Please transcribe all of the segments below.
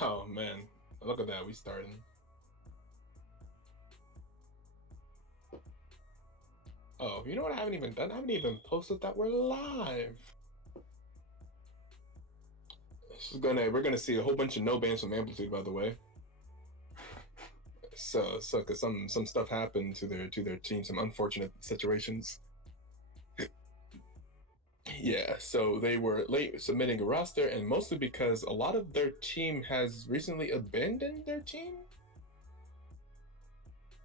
Oh man, look at that. We starting. Oh, you know what? I haven't even done. I haven't even posted that we're live. We're gonna see a whole bunch of no bans from Amplitude, by the way. So, cause some stuff happened to their team, some unfortunate situations. Yeah, so they were late submitting a roster, and mostly because a lot of their team has recently abandoned their team.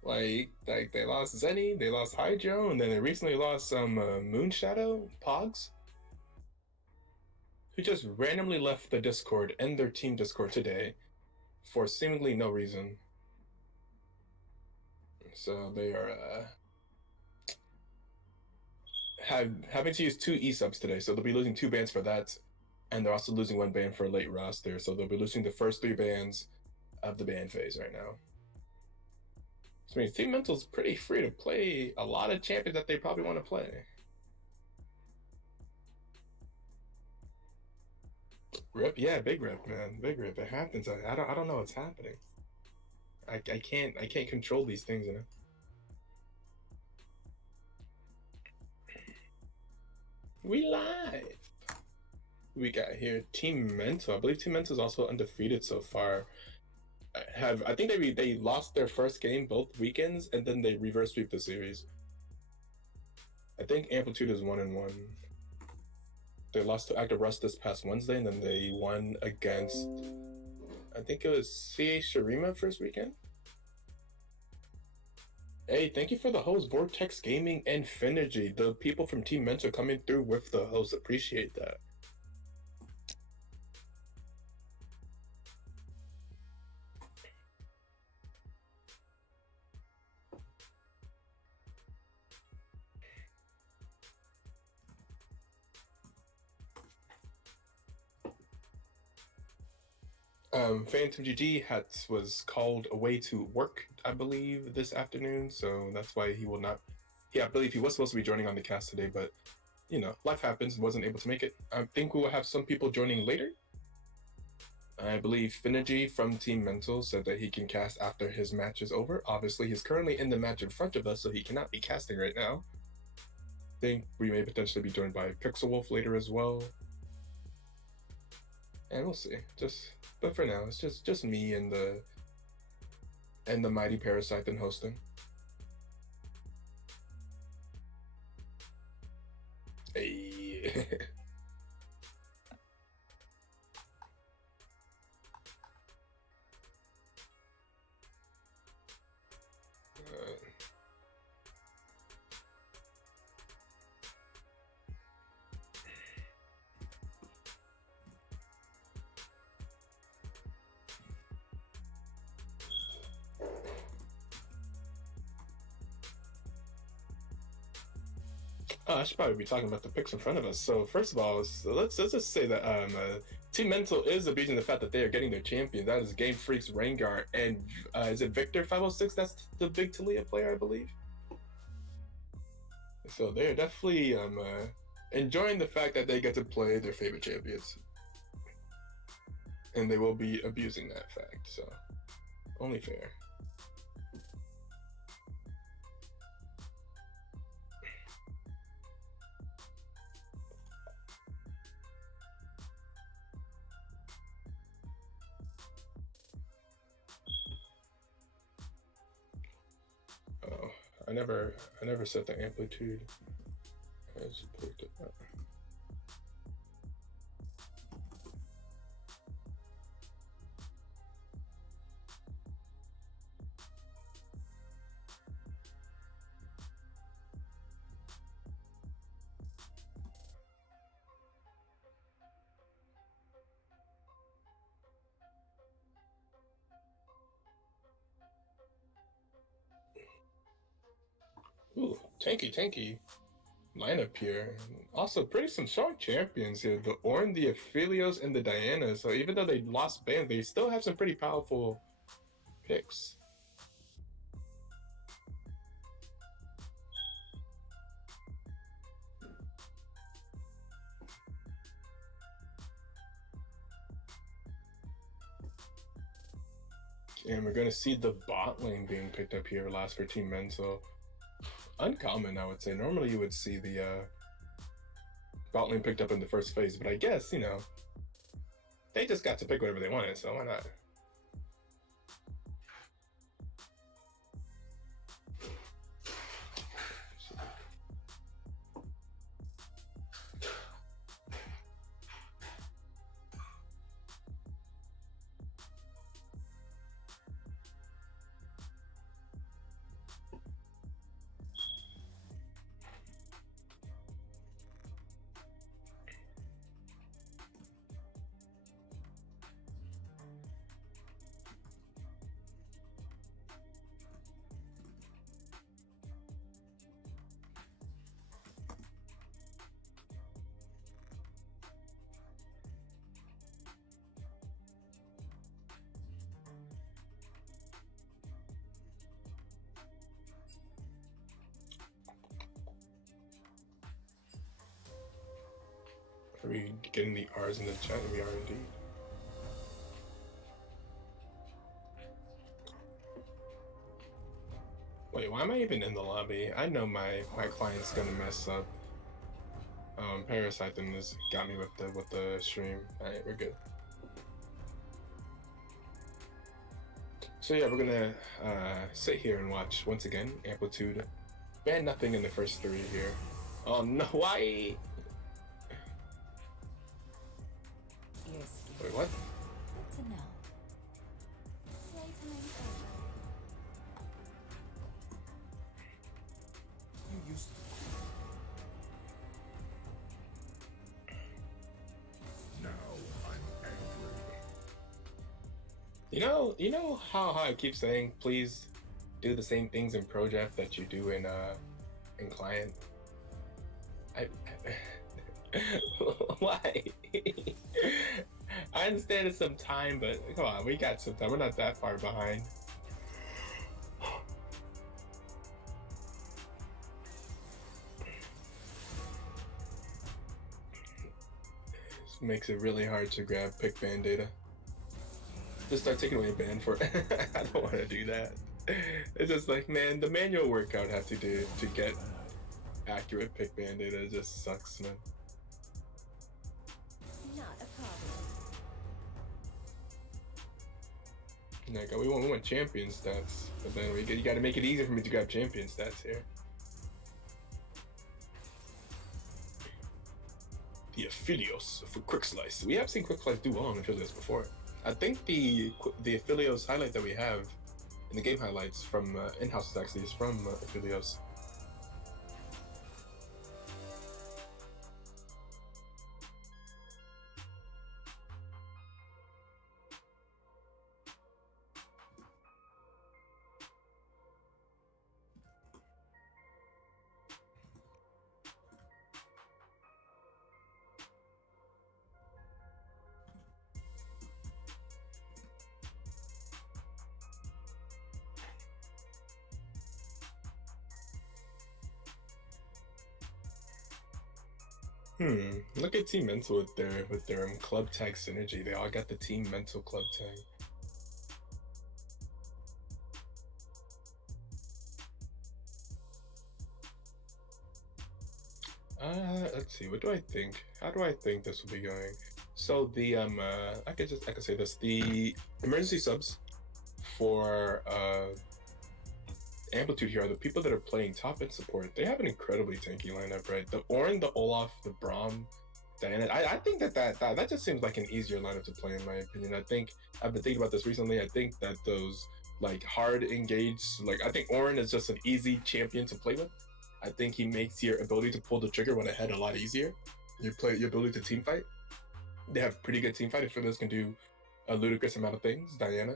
Like they lost Zenny, they lost Hydro, and then they recently lost some Moonshadow Pogs, who just randomly left the Discord and their team Discord today for seemingly no reason. So they are having to use two E-subs today, so they'll be losing two bans for that, and they're also losing one ban for a late roster, so they'll be losing the first three bans of the ban phase right now. So, I mean, Team Mental's pretty free to play a lot of champions that they probably want to play. Rip, yeah, big rip, man, big rip. It happens. I don't know what's happening. I can't control these things, you know. We live. We got here Team Mental. I believe Team Mental is also undefeated so far. I think they lost their first game both weekends, and then they reverse sweep the series. I think Amplitude is 1-1. They lost to Active Rust this past Wednesday, and then they won against, I think it was CA Shurima first weekend. Hey, thank you for the host, Vortex Gaming and Finergy. The people from Team Mentor coming through with the host. Appreciate that. Phantom GG was called away to work, I believe, this afternoon, so that's why he will not. Yeah, I believe he was supposed to be joining on the cast today, but you know, life happens. Wasn't able to make it. I think we will have some people joining later. I believe Finergy from Team Mental said that he can cast after his match is over. Obviously, he's currently in the match in front of us, so he cannot be casting right now. I think we may potentially be joined by Pixel Wolf later as well. And we'll see. But for now, it's just me and the mighty Parasite and hosting. Hey. Oh, I should probably be talking about the picks in front of us. So first of all, let's just say that Team Mental is abusing the fact that they are getting their champion. That is Game Freak's Rengar, and is it Victor 506? That's the big Talia player, I believe. So they're definitely enjoying the fact that they get to play their favorite champions, and they will be abusing that fact. So only fair. Oh, I never set the amplitude as opposed to that. Ooh, tanky lineup here. Also, pretty some strong champions here. The Ornn, the Aphelios, and the Diana. So even though they lost bans, they still have some pretty powerful picks. And we're gonna see the bot lane being picked up here last for Team Mental. Uncommon, I would say. Normally you would see the bot lane picked up in the first phase, but I guess, you know, they just got to pick whatever they wanted, so why not? Are we getting the R's in the chat? We are indeed. Wait, why am I even in the lobby? I know my client's gonna mess up. Parasite has got me with the stream. Alright, we're good. So yeah, we're gonna sit here and watch once again. Amplitude ban nothing in the first 3 here. Oh no, why? Wait, what? You know how I keep saying, please do the same things in Project that you do in client. Why? I understand it's some time, but come on, we got some time. We're not that far behind. This makes it really hard to grab pick ban data. Just start taking away a ban for it. I don't want to do that. It's just like, man, the manual work I would have to do to get accurate pick ban data just sucks, man. Not a problem. Like, we want champion stats, but then you got to make it easier for me to grab champion stats here. The Aphelios for Quick Slice. We have seen Quick Slice do well on Aphelios before. I think the Aphelios highlight that we have in the game highlights from in-house actually is from Aphelios. Look at Team Mental with their club tag synergy. They all got the Team Mental club tag. Let's see. What do I think? How do I think this will be going? So the I could say this. The emergency subs for Amplitude here are the people that are playing top and support. They have an incredibly tanky lineup, right? The Ornn, the Olaf, the Braum, Diana. I think that just seems like an easier lineup to play in my opinion. I think I've been thinking about this recently. I think that those like hard engaged, like I think Ornn is just an easy champion to play with. I think he makes your ability to pull the trigger when ahead a lot easier. Your ability to team fight. They have pretty good team fight. Aphelios can do a ludicrous amount of things. Diana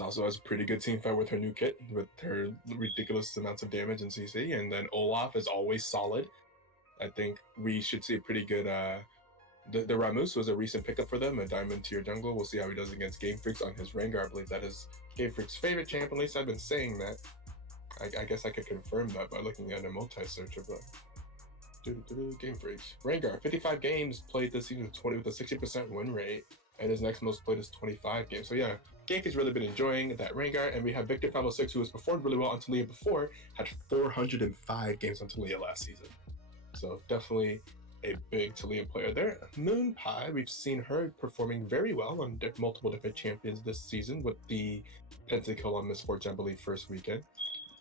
also has a pretty good team fight with her new kit, with her ridiculous amounts of damage and CC. And then Olaf is always solid. I think we should see a pretty good. The Rammus was a recent pickup for them, a diamond tier jungle. We'll see how he does against Game Freaks on his Rengar. I believe that is Game Freaks' favorite champ. At least I've been saying that. I guess I could confirm that by looking at a multi-search of Game Freaks. Rengar, 55 games played this season with a 60% win rate, and his next most played is 25 games. So yeah, Genki's really been enjoying that Rengar, and we have Victor 506, who has performed really well on Taliyah before, had 405 games on Taliyah last season. So definitely a big Taliyah player there. Moon Pie, we've seen her performing very well on multiple different champions this season with the Pentakill on Miss Fortune, I believe, first weekend.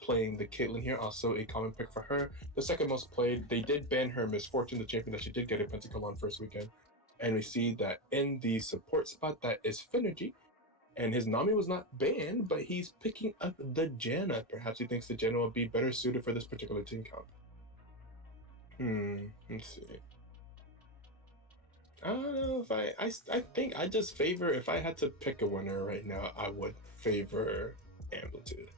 Playing the Caitlyn here, also a common pick for her. The second most played, they did ban her Miss Fortune, the champion that she did get a Pentakill on first weekend. And we see that in the support spot, that is Finergy. And his Nami was not banned, but he's picking up the Janna. Perhaps he thinks the Janna will be better suited for this particular team comp. Let's see. I don't know if I think I just favor, if I had to pick a winner right now, I would favor Amplitude.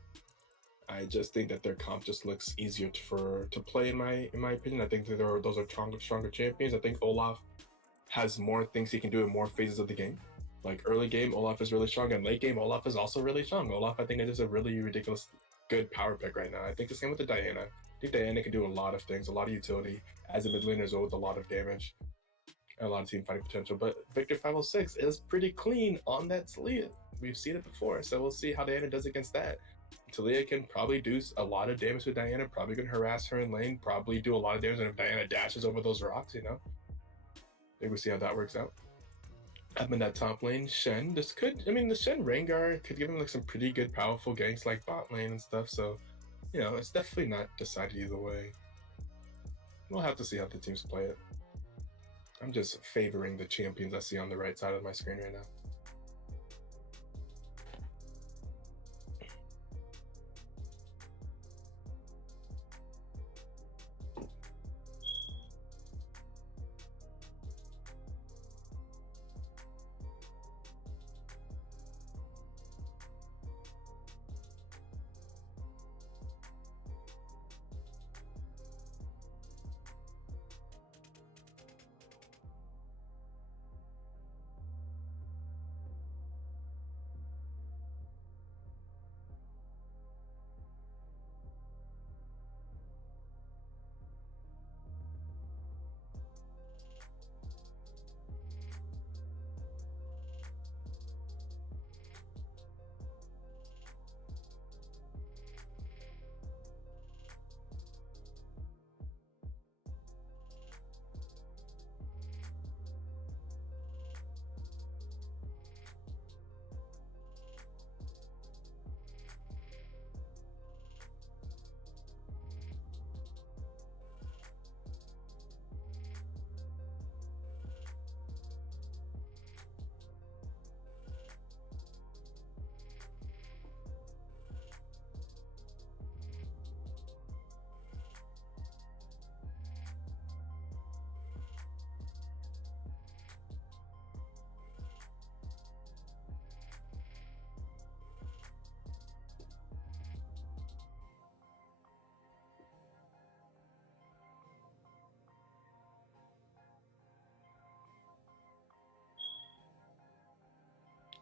I just think that their comp just looks easier to play in my opinion. I think that those are stronger champions. I think Olaf has more things he can do in more phases of the game. Like early game, Olaf is really strong, and late game, Olaf is also really strong. Olaf, I think, is just a really ridiculous good power pick right now. I think the same with the Diana. I think Diana can do a lot of things, a lot of utility as a mid laner as well, with a lot of damage and a lot of team fighting potential. But Victor 506 is pretty clean on that Taliyah. We've seen it before, so we'll see how Diana does against that. Taliyah can probably do a lot of damage with Diana, probably can harass her in lane, probably do a lot of damage, and if Diana dashes over those rocks, you know, maybe we'll see how that works out. Up in that top lane, Shen. The Shen Rengar could give him like some pretty good, powerful ganks like bot lane and stuff. So, you know, it's definitely not decided either way. We'll have to see how the teams play it. I'm just favoring the champions I see on the right side of my screen right now.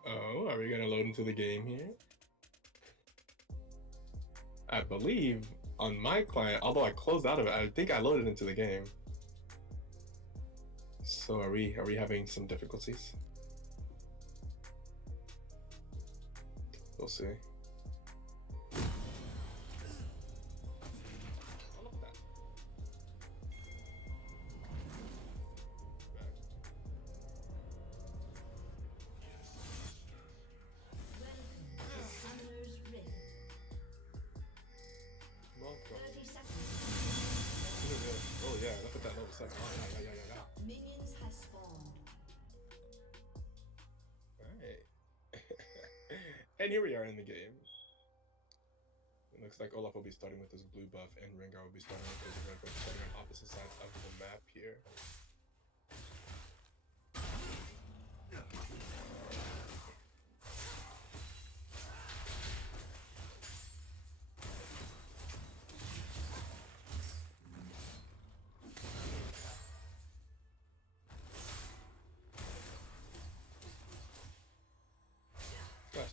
Oh, are we gonna load into the game here? I believe on my client, although I closed out of it, I think I loaded into the game. So are we having some difficulties? We'll see. Oh yeah, look at that level 7. Oh, yeah. Minions have spawned. Alright. And here we are in the game. It looks like Olaf will be starting with his blue buff, and Rengar will be starting with his red buff, starting on opposite sides of the map here.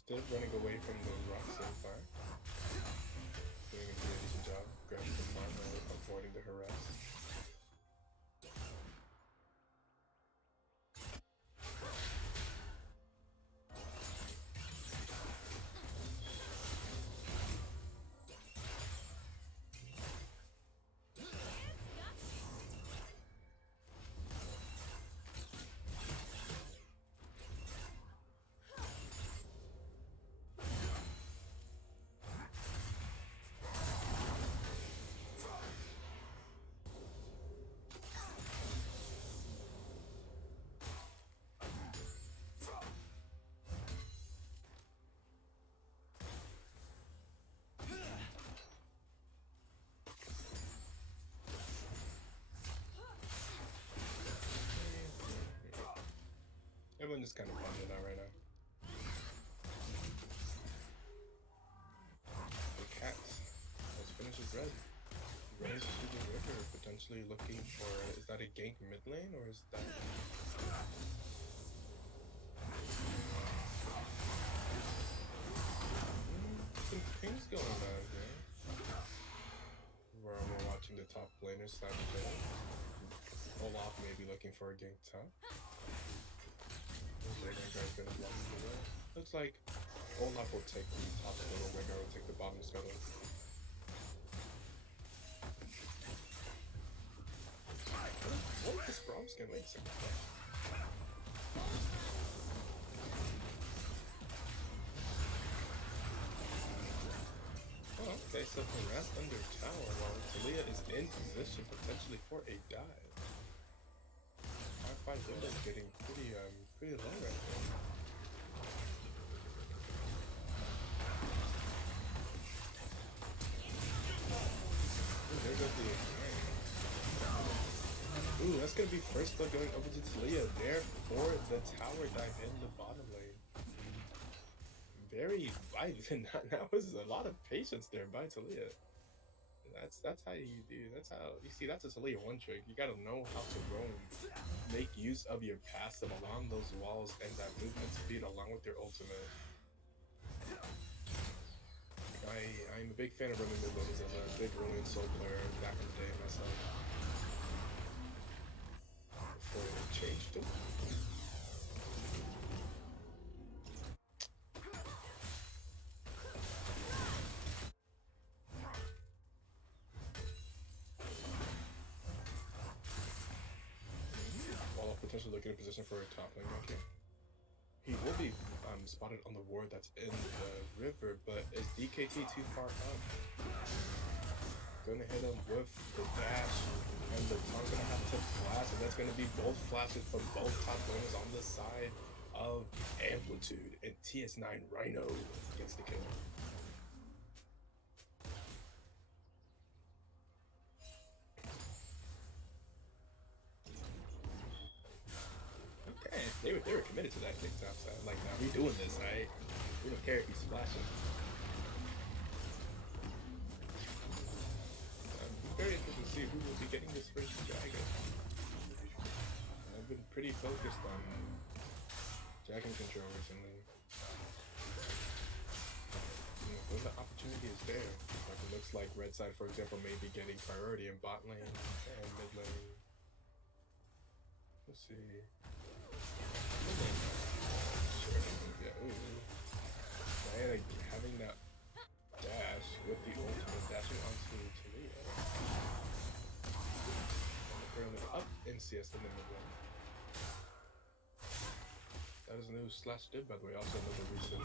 Still running away from the rocks so far. Doing a pretty decent job. Grabbing the farm while avoiding the harass. just kind of bumming out right now. The cat. Let's finish his red. Raise to the river, potentially looking for. Is that a gank mid lane or is that? Some things going on here. Where we're watching the top laner slash middle. Olaf may be looking for a gank top. Looks like Olaf will take the top middle, Rengar will take the bottom scuttle. What is this Braum skin? Wait a second. Oh, okay, so harassed under tower while Talia is in position potentially for a dive. R5 window getting pretty low right now. Ooh, there goes the ignite. Ooh, that's gonna be first blood going over to Talia there for the tower dive in the bottom lane. Very violent. That was a lot of patience there by Talia. That's how you do. That's how you see. That's a Talia one trick. You gotta know how to roam, make use of your passive along those walls and that movement speed along with your ultimate. I'm a big fan of roaming mid lanes as a big roaming soul player back in the day myself. Before it changed it. Potentially looking in position for a top lane back here. He will be spotted on the ward that's in the river, but is DKT too far up? Gonna hit him with the dash, and the tongue's gonna have to flash, and that's gonna be both flashes from both top laners on the side of Amplitude, and TS9 Rhino gets the kill. They were committed to that big top side. Like, nah, we doing this, right? We don't care if he's splashing. I'm very interested to see who will be getting this first dragon. I've been pretty focused on dragon control recently. When the opportunity is there, like it looks like red side, for example, may be getting priority in bot lane and mid lane. Let's see. Yeah, ooh. Diana having that dash with the ultimate dashing onto Talia. Currently up in CS in the mid lane. That is a new slash dip, by the way. Also another recent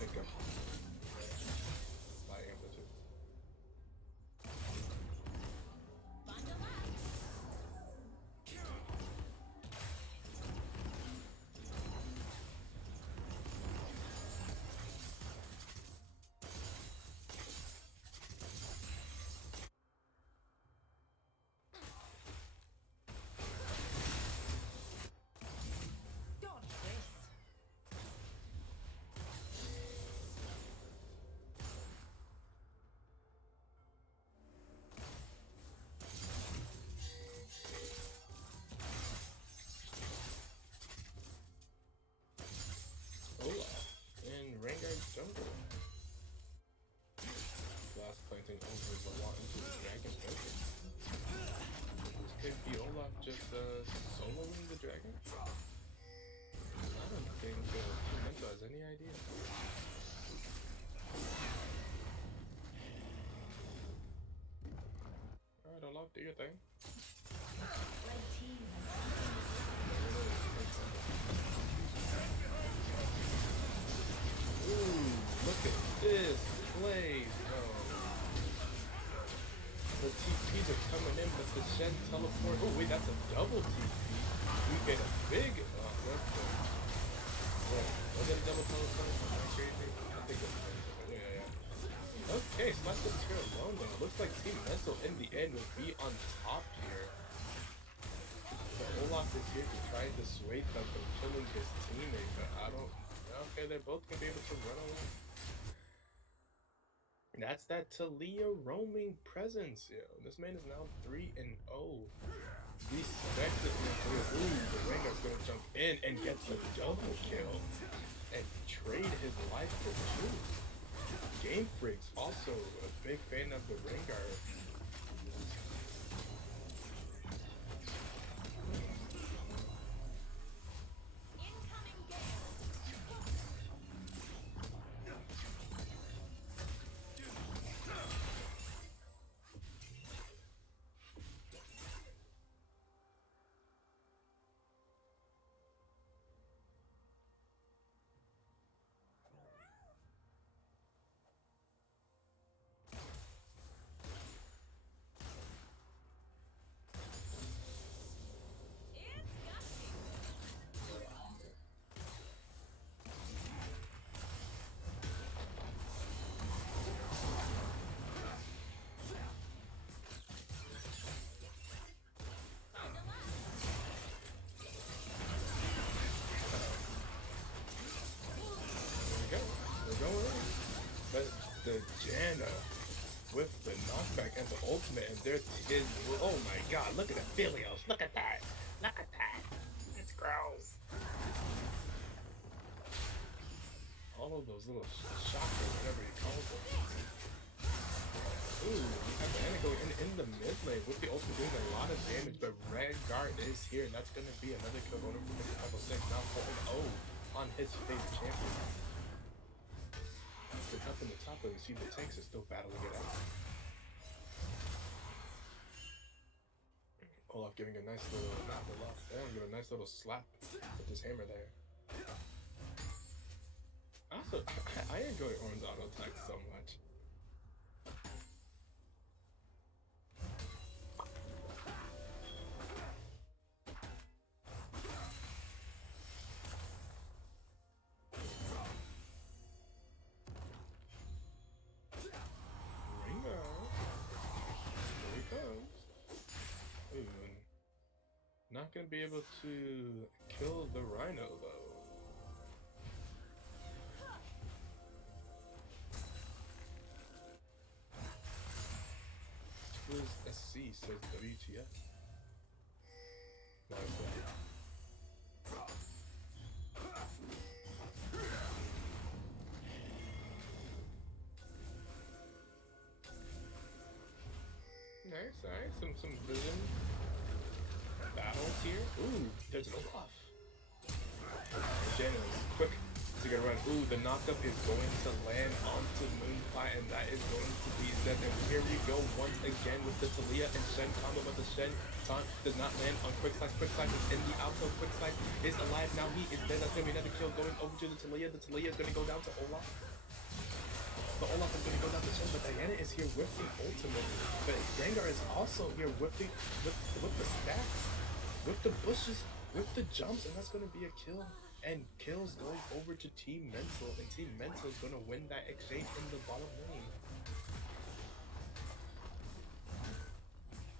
pickup by Amplitude. Rengar jungle. Blast planting over the wall into the dragon jungle. Could be Olaf just soloing the dragon? I don't think Pimento has any idea. Alright, Olaf, do your thing. Ooh, look at this play, bro. The TPs are coming in, but the Shen teleport. Oh, wait, that's a double TP. We get a big. Oh, what the? Was it a double teleport? Am I crazy? I think that's yeah. Okay, Smash the tier alone, though. Looks like Team Mental in the end will be on top here. So Olaf is here to try to dissuade them from killing his teammate, but I don't. Okay, they're both gonna be able to run away. That's that Talia roaming presence, yo. This man is now 3-0. Respect this man. Ooh, the Rengar's gonna jump in and get the double kill and trade his life for two. Game Freak's also a big fan of the Rengar. But the Janna with the knockback and the ultimate, and there is, oh my god, look at the Philios, look at that, look at that, it's gross. All of those little shockers, whatever he calls them. Ooh, you have the Anna going in the mid lane with the ultimate doing a lot of damage, but Rengar is here, and that's going to be another kill going for level 6, now 4-0 on his favorite champion. Up in the top, but you see the tanks are still battling it out. Olaf giving a nice little, not Olaf, give a nice little slap with his hammer there. Also, I enjoy Ornn's auto attack so much. Not gonna be able to kill the Rhino though. Twiz SC says WTF. Nice, alright, some vision battles here. Ooh, there's an Olaf. Janna's quick to get around. Ooh, the knockup is going to land onto Moonfly, and that is going to be dead. And here we go once again with the Talia and Shen combo, but the Shen taunt does not land on Quick Slice. Quick Slice is in the outfield. Quick Slice is alive now. He is dead. That's going to be another kill going over to the Talia. The Talia is going to go down to Olaf. The Olaf is going to go down to Shen, but Diana is here with the ultimate. But Rengar is also here with the stacks, with the bushes, with the jumps, and that's going to be a kill. And kills going over to Team Mental, and Team Mental is going to win that exchange in the bottom lane.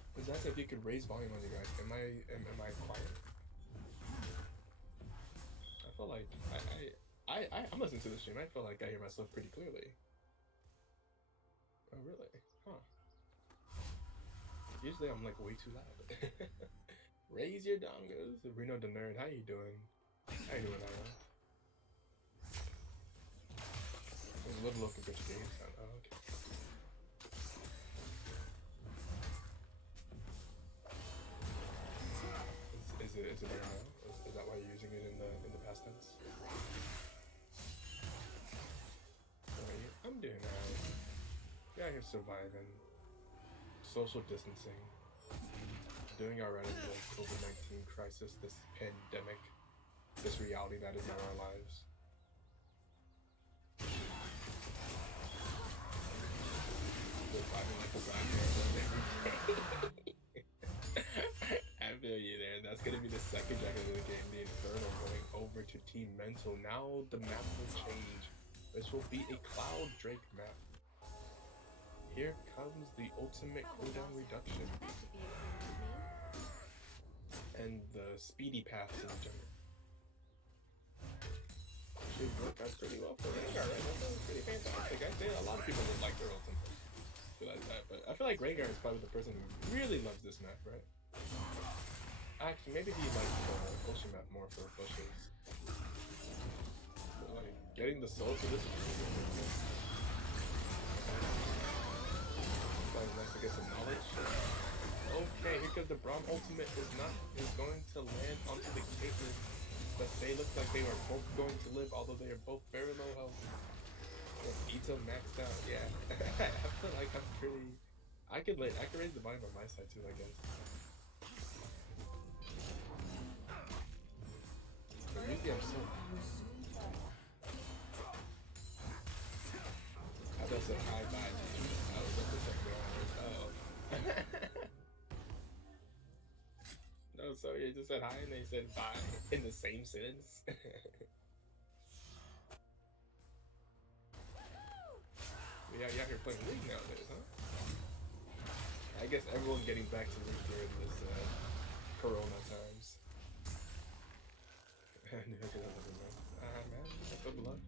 Because that's if you could raise volume on you guys. Am I quiet? I feel like I'm listening to the stream. I feel like I hear myself pretty clearly. Oh really? Huh. Usually I'm like way too loud. Raise your dongos. Reno the Nerd, how you doing? How you doing, Ira? There's a little low compared to game sound. Oh, okay. Is it better now? Is that why you're using it in the past tense? I'm doing alright. Yeah, here surviving. Social distancing. Doing alright in the COVID-19 crisis, this pandemic, this reality that is now our lives. Surviving like a every day. I feel you there. That's gonna be the second dragon of the game, the Inferno, going over to Team Mental. Now the map will change. This will be a Cloud Drake map. Here comes the ultimate cooldown reduction. And the speedy path to the jungle. Should work out pretty well for Rengar, right? That's pretty fantastic. I think a lot of people would like their ultimate. Like that, but I feel like Rengar is probably the person who really loves this map, right? Actually, maybe he likes the potion map more for pushes. But like getting the soul to this is really good. That was nice to get some knowledge. Okay, here comes the Braum ultimate is going to land onto the Caitlyn, but they look like they are both going to live, although they are both very low health. Ito maxed out, yeah. I feel like I'm pretty. I could raise the volume on my side too, I guess. But usually I'm so. I just said hi bye. I was up to something. Oh. No, sorry, I just said hi and they said bye in the same sentence. Yeah, you're out here playing League nowadays, huh? I guess everyone getting back to League during this Corona times. Man, good luck.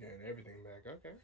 Getting everything back, okay.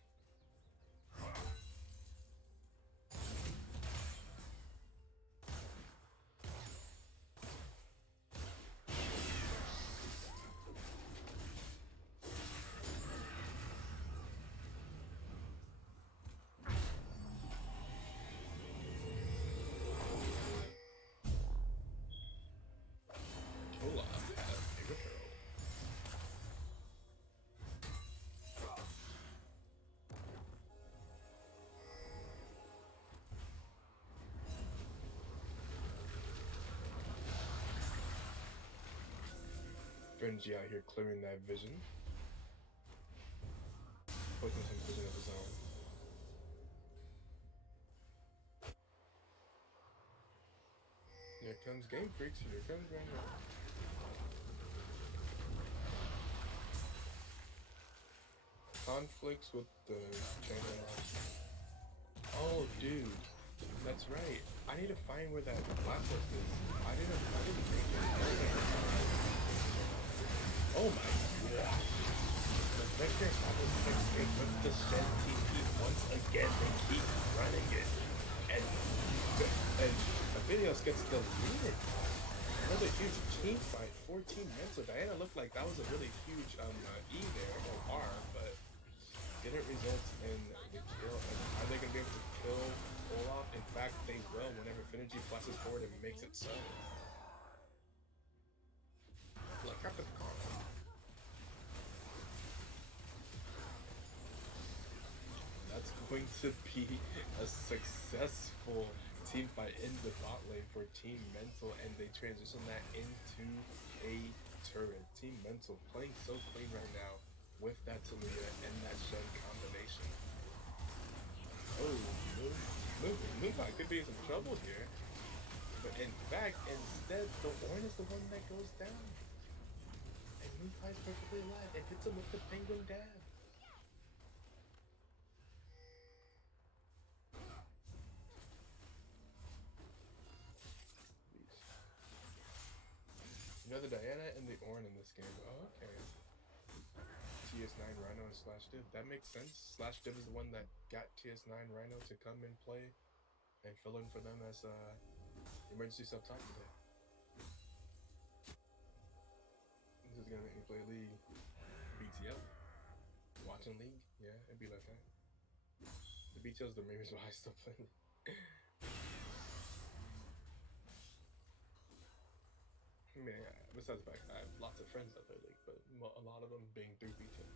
Benji out here clearing that vision. Putting some vision of his own. Here comes Game Freaks, here comes Game Freaks. Conflicts with the channel. Oh, dude. That's right. I need to find where that blacklist is. I didn't think it. Oh my god. The Vector have a 6-8 with the Shen TP once again. They keep running it. And Amphinios gets deleted. Another huge team fight. 14 mental. Diana looked like that was a really huge E there, or R, but didn't result in the kill. And are they going to be able to kill Olaf? In fact, they will whenever Finergy flashes forward and makes it so. Like Captain Carl. That's going to be a successful team fight in the bot lane for Team Mental, and they transition that into a turret. Team Mental playing so clean right now with that Talia and that Shen combination. Oh, Moonlight could be in some trouble here. But in fact, instead, the Ornn is the one that goes down. And Moonlight's perfectly alive and hits him with the penguin dab. You know the Diana and the Ornn in this game. Oh, okay. TS9 Rhino and Slash Div. That makes sense. Slash Div is the one that got TS9 Rhino to come and play and fill in for them as emergency sub-top today. This is gonna make me play League. BTL. Watching League? Yeah, it'd be like that. The BTL is the main reason why I still play League. I mean, besides the fact I have lots of friends that play League, but a lot of them being through BTL.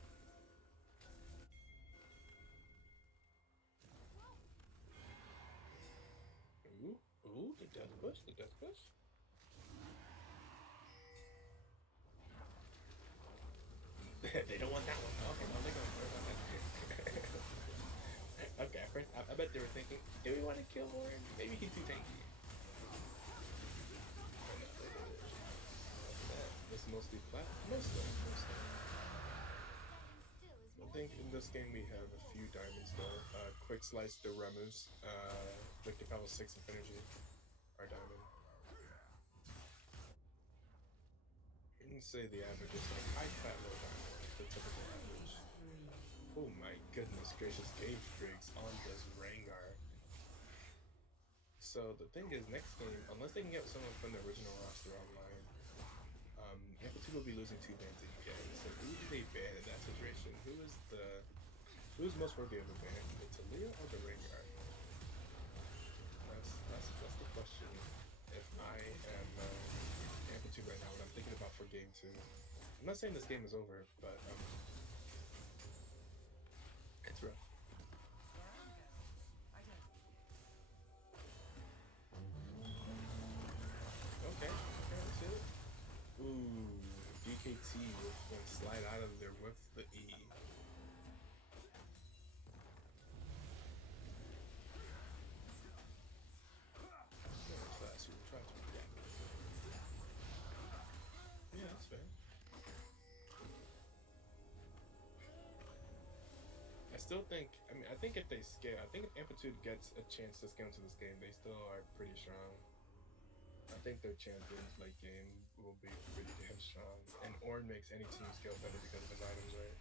Ooh, the death push. They don't want that one. Okay, no, they're gonna worry about that. Okay, first, I bet they were thinking, do we want to kill Warren? Maybe he's too tanky. This mostly flat. Mostly. I think in this game we have a few diamonds though. Quick Slice the Remus, Victor Level 6 Infinity, our diamond. I didn't say the average is like high fat, low diamond, the typical average. Oh my goodness gracious, Game Freaks on this Rengar. So the thing is, next game, unless they can get someone from the original roster online, Amplitude will be losing 2 bans again. So who do they ban in that situation? Who's most worthy of a ban? The Talia or the Rengar? That's the question. If I am Amplitude right now, what I'm thinking about for game 2. I'm not saying this game is over, but it's rough. Okay, that's it. Ooh, DKT will slide out of there with the E. Yeah, that's fair. I still think, I think if they scale, I think if Amplitude gets a chance to scale into this game, they still are pretty strong. I think their champions late game will be pretty damn strong. And Ornn makes any team scale better because of his items, right?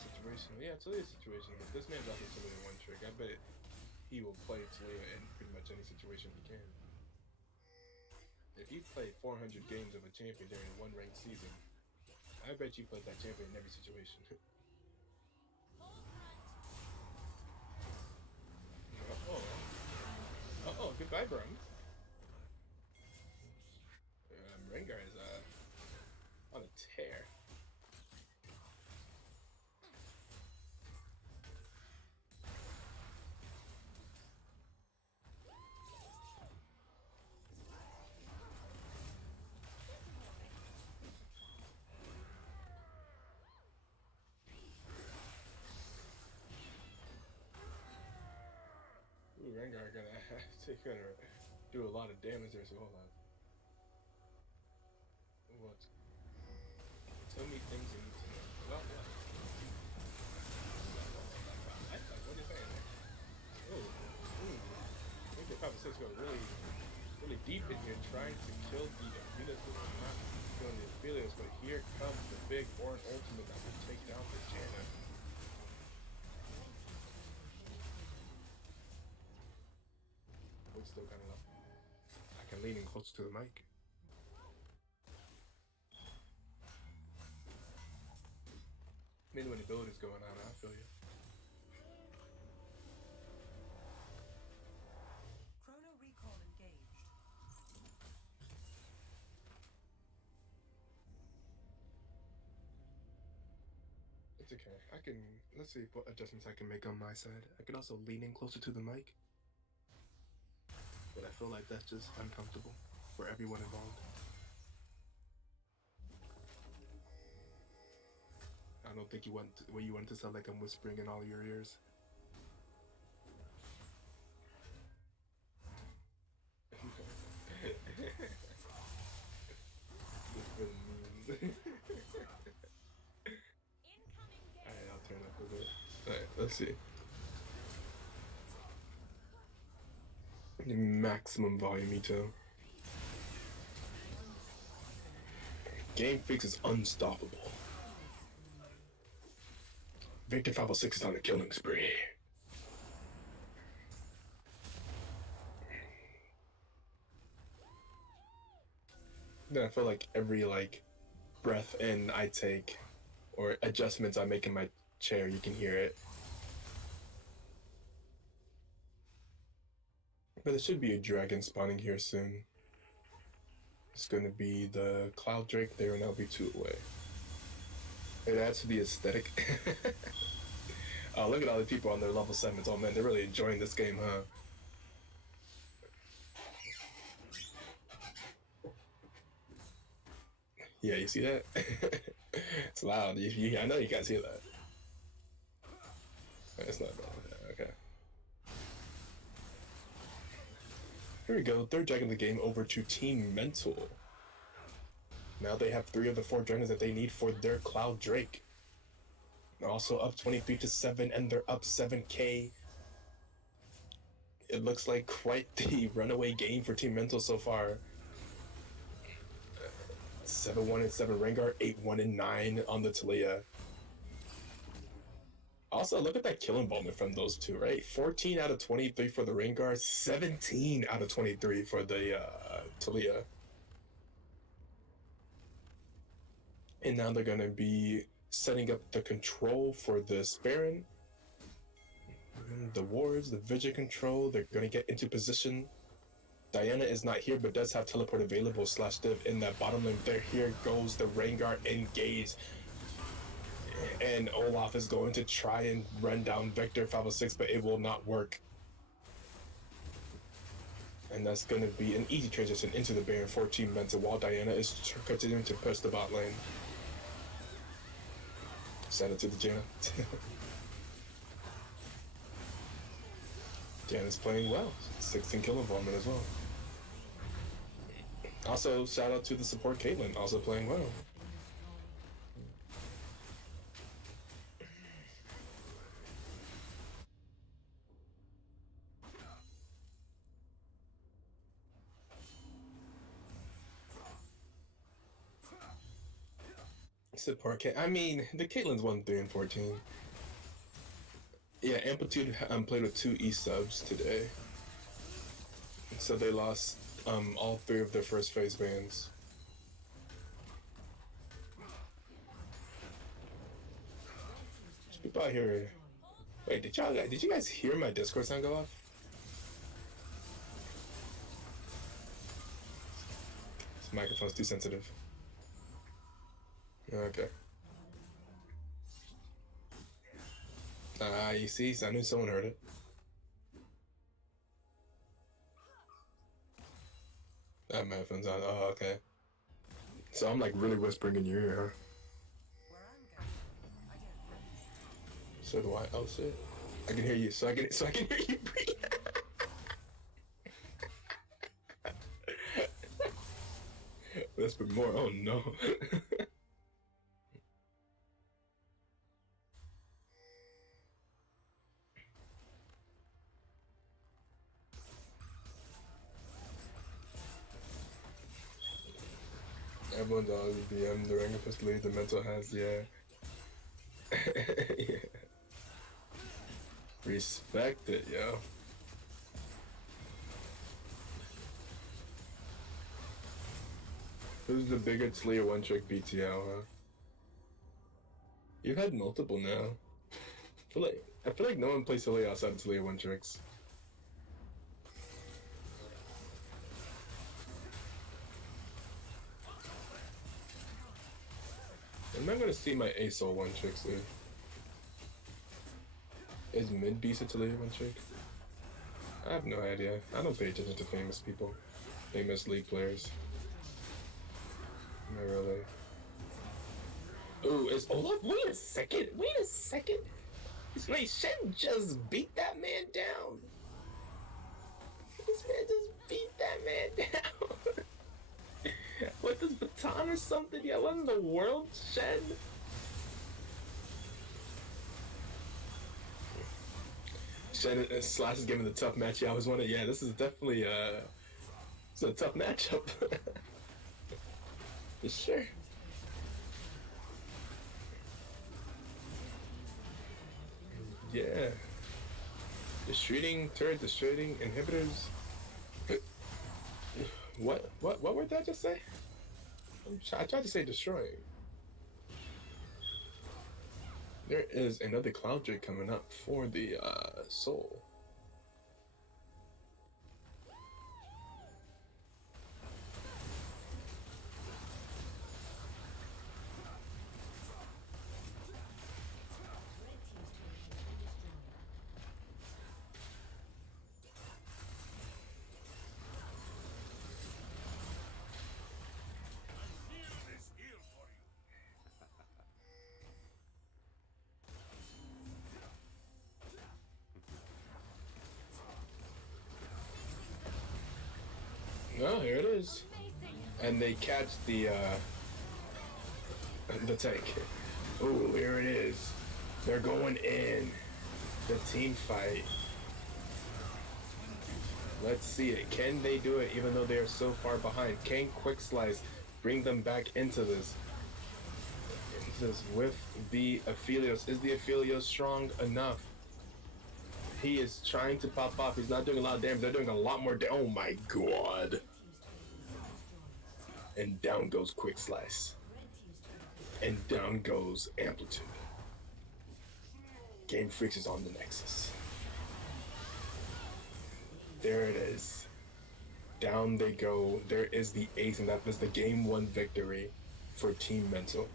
Situational. Yeah, Talia's situation. But this man's also Talia one trick. I bet he will play Talia in pretty much any situation he can. If you play 400 games of a champion during one ranked season, I bet you played that champion in every situation. Uh-oh, goodbye, Brum. Rengar is on a tear. Ooh, Rengar gonna do a lot of damage there, so hold on. What? Tell me things you need to know. Well, what are you saying there? I think the Papa go really deep in here trying to kill the Venus who are not killing the Aphelios, but here comes the big Ornn ultimate that will take down the Janna. Still kind of low. I can lean in close to the mic. Maybe when the build is going on, I feel you. Chrono recall engaged. It's okay. Let's see what adjustments I can make on my side. I can also lean in closer to the mic. But I feel like that's just uncomfortable for everyone involved. I don't think you want to sound like I'm whispering in all your ears. Alright, I'll turn up a bit. Alright, let's see. Maximum volume, Ito. Game Fix is unstoppable. Victor 506 is on a killing spree. Then I feel like every breath in I take or adjustments I make in my chair, you can hear it. But there should be a dragon spawning here soon. It's going to be the Cloud Drake. They will now be 2 away. It adds to the aesthetic. Oh, look at all the people on their level 7s. Oh man, they're really enjoying this game, huh? Yeah, you see that? It's loud. I know you guys hear that. It's not bad. Okay. Here we go. Third dragon of the game over to Team Mental. Now they have 3 of the 4 dragons that they need for their Cloud Drake. They're also up 23-7, and they're up 7K. It looks like quite the runaway game for Team Mental so far. 7-1 and 7 Rengar, 8-1 and 9 on the Talia. Also, look at that kill involvement from those two, right? 14 out of 23 for the Rengar, 17 out of 23 for the Talia. And now they're going to be setting up the control for this Baron. The wards, the vision control, they're going to get into position. Diana is not here, but does have teleport available /div in that bottom lane. There, here goes the Rengar engage. And Olaf is going to try and run down Vector 506, but it will not work. And that's going to be an easy transition into the Baron for Team Mental while Diana is continuing to push the bot lane. Shout out to the Janna. Janna's playing well. 16 kill involvement as well. Also, shout out to the support Caitlyn, also playing well. Support I mean, the Caitlyn's won 3 and 14. Yeah, Amplitude played with 2 E-subs today. So they lost all 3 of their first phase bans. There's people out here. Wait, did you guys hear my Discord sound go off? This microphone's too sensitive. Okay. You see, so I knew someone heard it. I have my headphones on. Oh, okay. So I'm like really whispering in your ear, huh? So do I. Oh shit! I can hear you. So I can hear you breathe. Whisper more. Oh no. Everyone's always BM. The rank of lead. The mental has, yeah. Yeah. Respect it, yo. Who's the bigger Talia one-trick BTL, huh? You've had multiple now. I feel like no one plays Talia outside of Talia one-tricks. I'm not gonna see my ASOL one-tricks, dude. Is mid-beast a Talia one-trick? I have no idea. I don't pay attention to famous people. Famous league players. Not really. Ooh, is Olaf? Wait a second. Wait, Shen just beat that man down. This man just beat that man down. With his baton or something? Yeah, wasn't the world Shen? Shen Slash is giving the tough match. Yeah, I was wondering. Yeah, this is definitely it's a tough matchup. For sure. Yeah. Destroying turret, destroying inhibitors. What word did I just say? I tried to say destroying. There is another Cloud Drake coming up for the Soul. Chargers, and they catch the tank. Ooh, here it is. They're going in. The team fight. Let's see it. Can they do it even though they are so far behind? Can Quick Slice bring them back into this? With the Aphelios. Is the Aphelios strong enough? He is trying to pop off. He's not doing a lot of damage. They're doing a lot more damage. Oh my god. And down goes Quick Slice. And down goes Amplitude. Game Freaks is on the Nexus. There it is. Down they go. There is the ace, and that is the game 1 victory for Team Mental.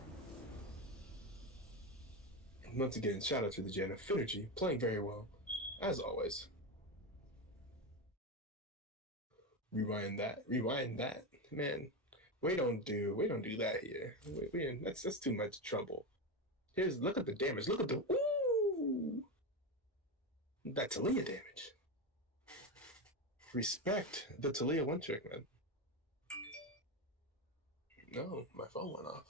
And once again, shout out to the Gen of Finergy, playing very well, as always. Rewind that, man. We don't do that here. That's too much trouble. Look at the damage. Look at the ooh, that Talia damage. Respect the Talia one trick, man. No, my phone went off.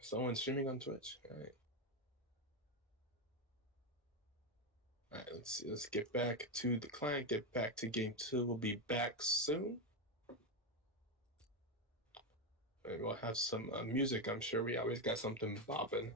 Someone's streaming on Twitch. All right, let's see. Let's get back to the client. Get back to game 2. We'll be back soon. And we'll have some music. I'm sure we always got something bopping.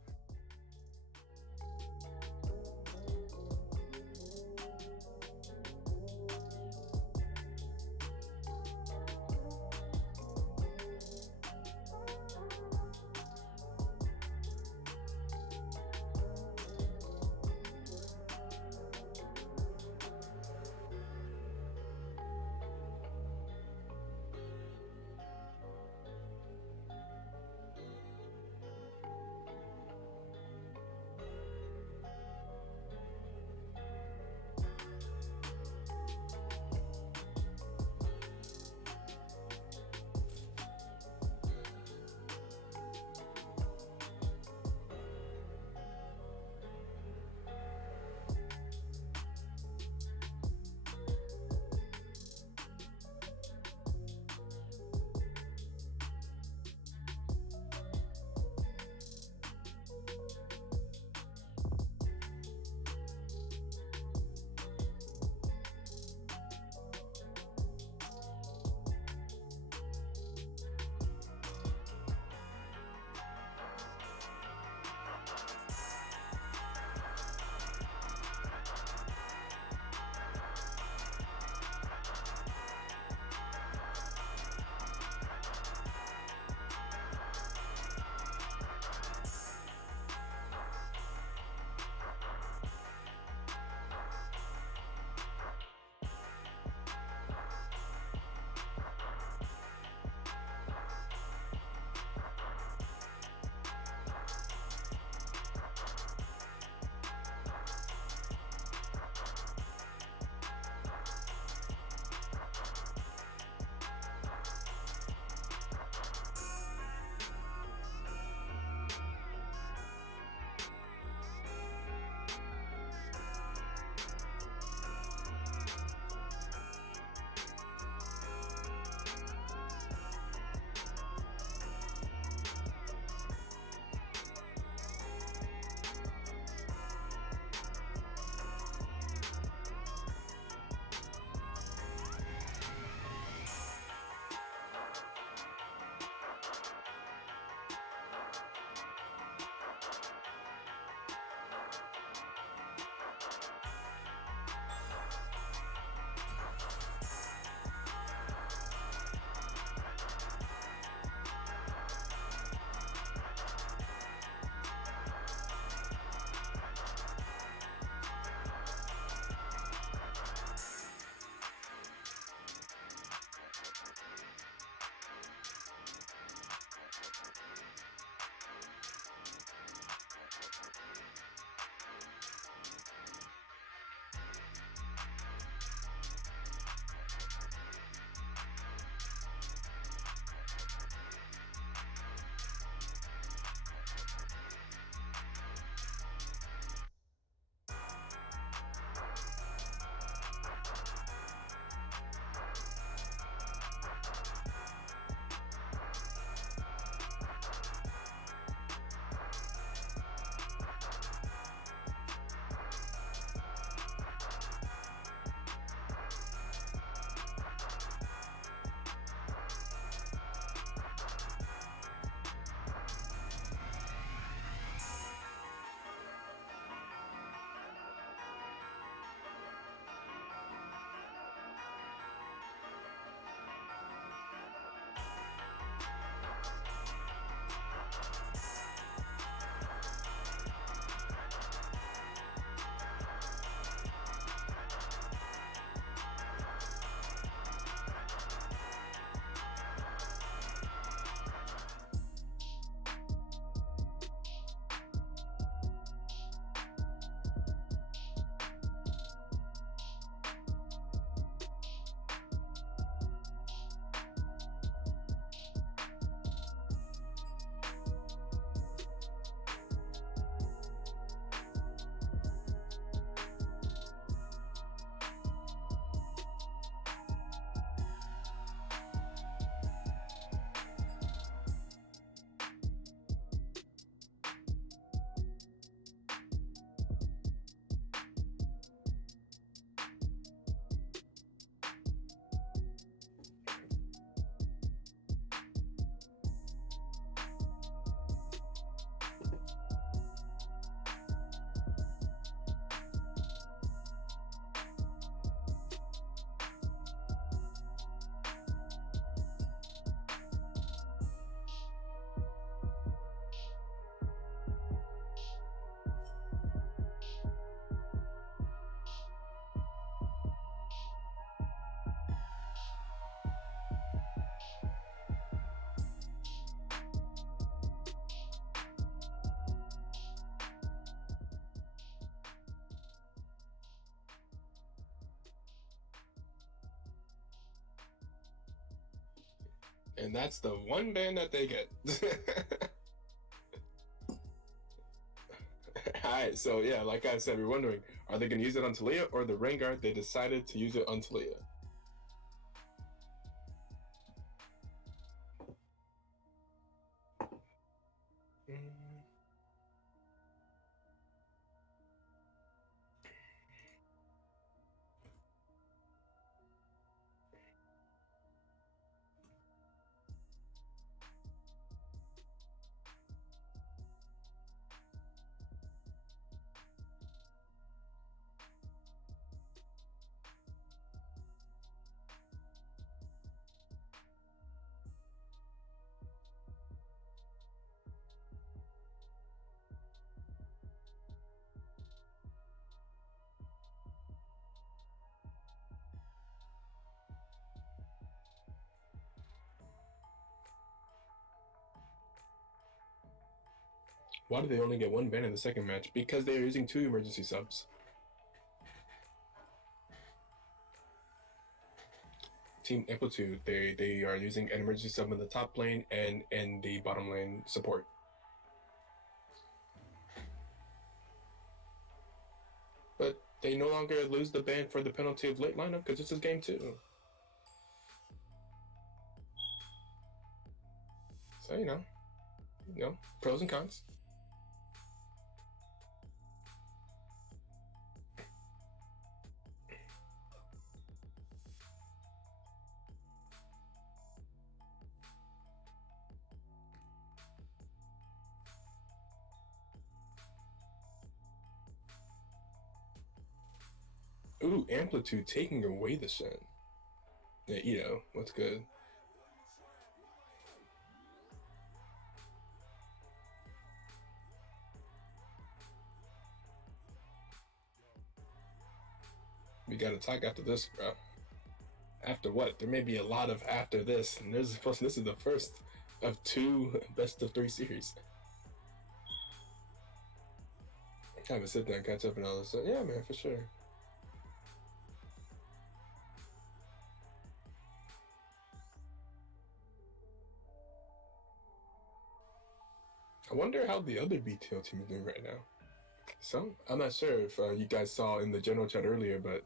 And that's the one ban that they get. Alright, so yeah, like I said, we're wondering, are they going to use it on Talia or the Rengar? They decided to use it on Talia. Why did they only get one ban in the second match? Because they are using 2 emergency subs. Team Amplitude, they are using an emergency sub in the top lane and in the bottom lane support. But they no longer lose the ban for the penalty of late lineup because this is game 2. So you know, pros and cons. Ooh, Amplitude taking away the Shen. Yeah, what's good? We gotta talk after this, bro. After what? There may be a lot of after this, and this is the first of 2 best of 3 series. Kind of sit there and catch up and all this stuff. Yeah, man, for sure. I wonder how the other BTL team is doing right now. So, I'm not sure if you guys saw in the general chat earlier, but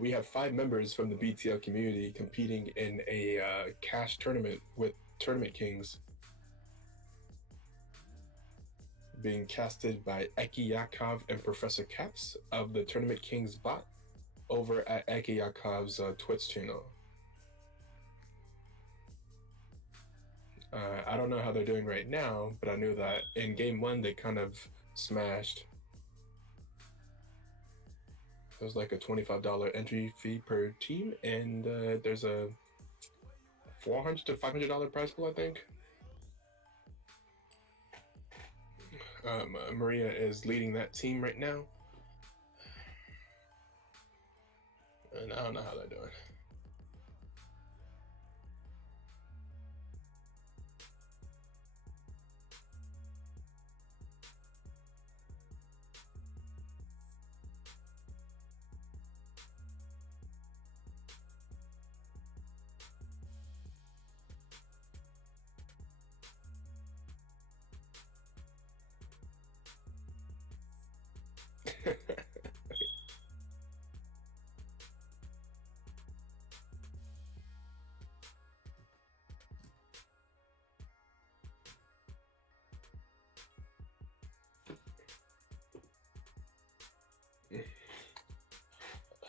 we have 5 members from the BTL community competing in a cash tournament with Tournament Kings, being casted by Eki Yakov and Professor Caps of the Tournament Kings bot over at Eki Yakov's Twitch channel. I don't know how they're doing right now, but I knew that in game 1 they kind of smashed. There's like a $25 entry fee per team, and there's a $400 to $500 prize pool, I think. Maria is leading that team right now, and I don't know how they're doing.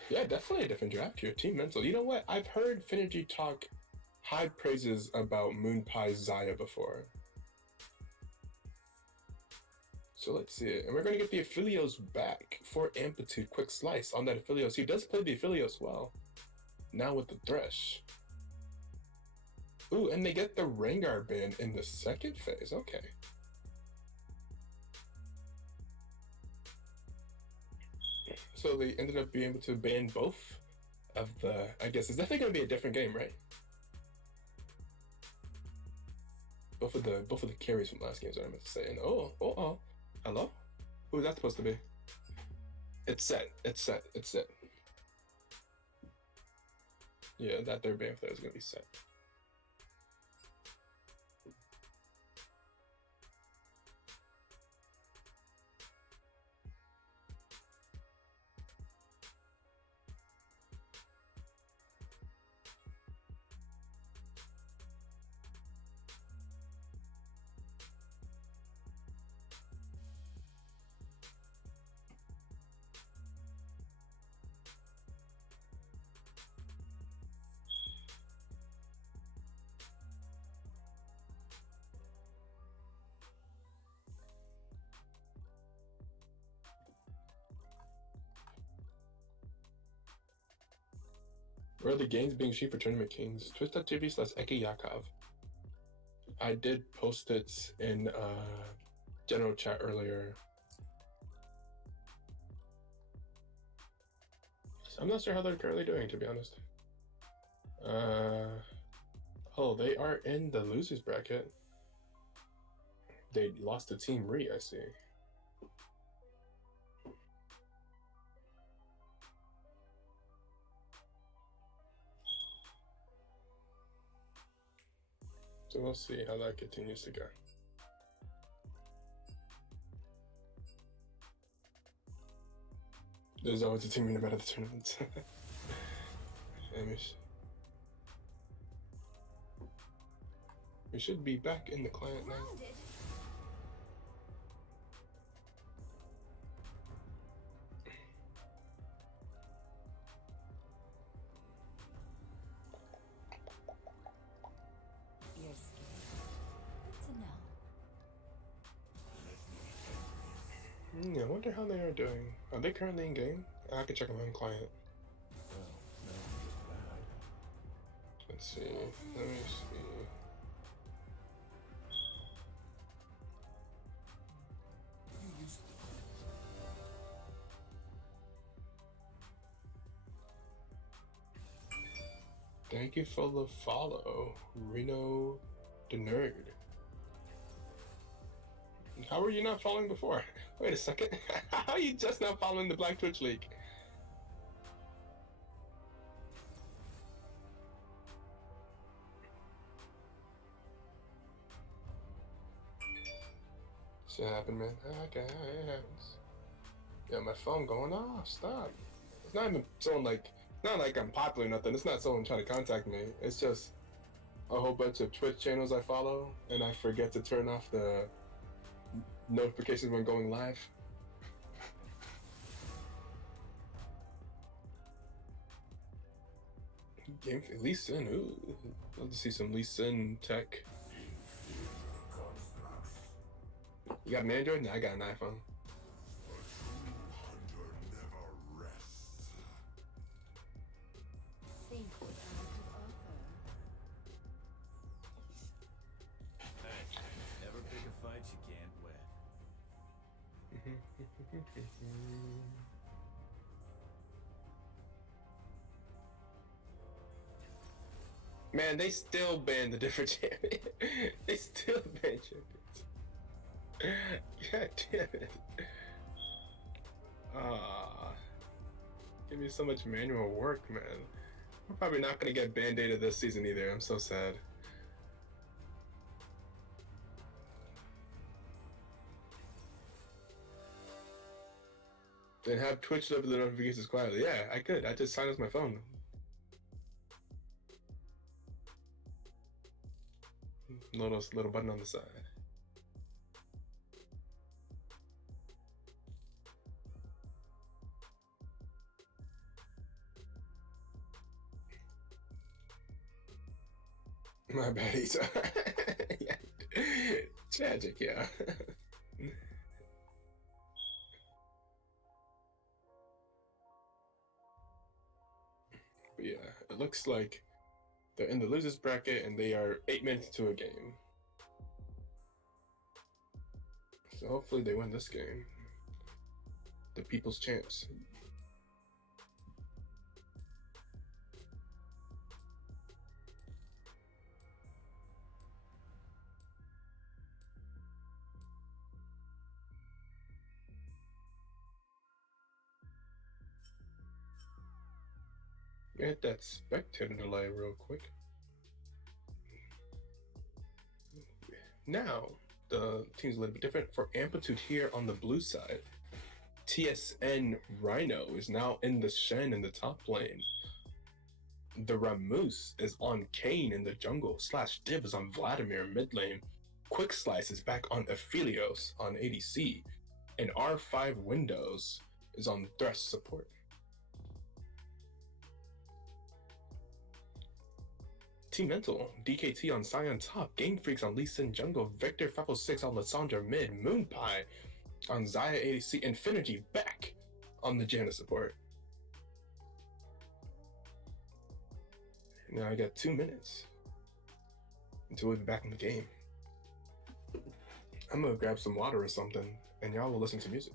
Yeah, definitely a different draft here. Team Mental. You know what? I've heard Finergy talk high praises about Moonpie's Zaya before. So let's see it. And we're going to get the Aphelios back for Amplitude. Quick slice on that Aphelios. He does play the Aphelios well. Now with the Thresh. Ooh, and they get the Rengar ban in the second phase. Okay. So they ended up being able to ban both of the. I guess it's definitely going to be a different game, right? Both of the carries from last game is what I meant to say. And hello? Who is that supposed to be? It's set. Yeah, that third ban for that is going to be set. Where are the games being streamed for Tournament Kings? Twitch.tv/Eki Yakov. I did post it in general chat earlier. I'm not sure how they're currently doing, to be honest. Oh, they are in the losers bracket. They lost to Team Re, I see. So we'll see how that continues to go. There's always a team winner out of the tournament. We should be back in the client now. You're scared. Good to know. I wonder how they are doing. Are they currently in game? I can check them on client. Let's see. Let me see. Thank you for the follow, Reno the Nerd. How were you not following before? Wait a second. How are you just now following the Black Twitch League? Shit happened, man. Okay, it happens. Yeah, my phone going off. Stop. It's not even someone like. It's not like I'm popular or nothing. It's not someone trying to contact me. It's just a whole bunch of Twitch channels I follow, and I forget to turn off the notifications when going live. Game Lee Sin. Ooh, love to see some Lee Sin tech. You got an Android? No, I got an iPhone. Think what I could offer. Never pick a fight you can't win. Man, they still banned the different champions. They still ban champions. God damn it. Give me so much manual work, man. I'm probably not gonna get band-aided this season either. I'm so sad. Then have Twitch deliver the notifications quietly. Yeah, I could. I just silenced my phone. Little button on the side. My bad, he's yeah. Tragic, yeah. But yeah, it looks like they're in the losers bracket and they are 8 minutes to a game. So hopefully they win this game. The people's champs. Hit that spectator delay real quick. Now, the team's a little bit different. For Amplitude here on the blue side, TSN Rhino is now in the Shen in the top lane. The Rammus is on Kane in the jungle. / Div is on Vladimir mid lane. Quick Slice is back on Aphelios on ADC. And R5 Windows is on Thresh support. Team Mental, DKT on Sion top, Game Freaks on Lee Sin jungle, Vector 506 on Lysandra mid, Moonpie on Zaya ADC, Infinity back on the Janna support. Now I got 2 minutes until we'll be back in the game. I'm gonna grab some water or something, and y'all will listen to music.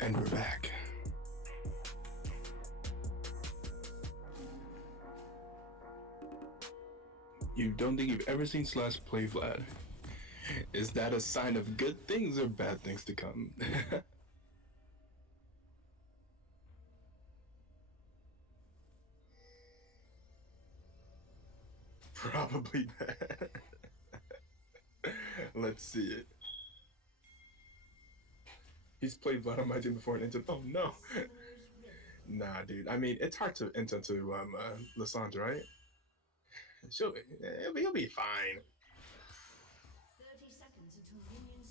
And we're back. You don't think you've ever seen Slash play Vlad? Is that a sign of good things or bad things to come? Probably bad. Let's see it. He's played Vlad on my team before and entered. Oh no. Nah, dude. I mean, it's hard to enter to Lissandra, right? He'll be fine. 30 seconds until minions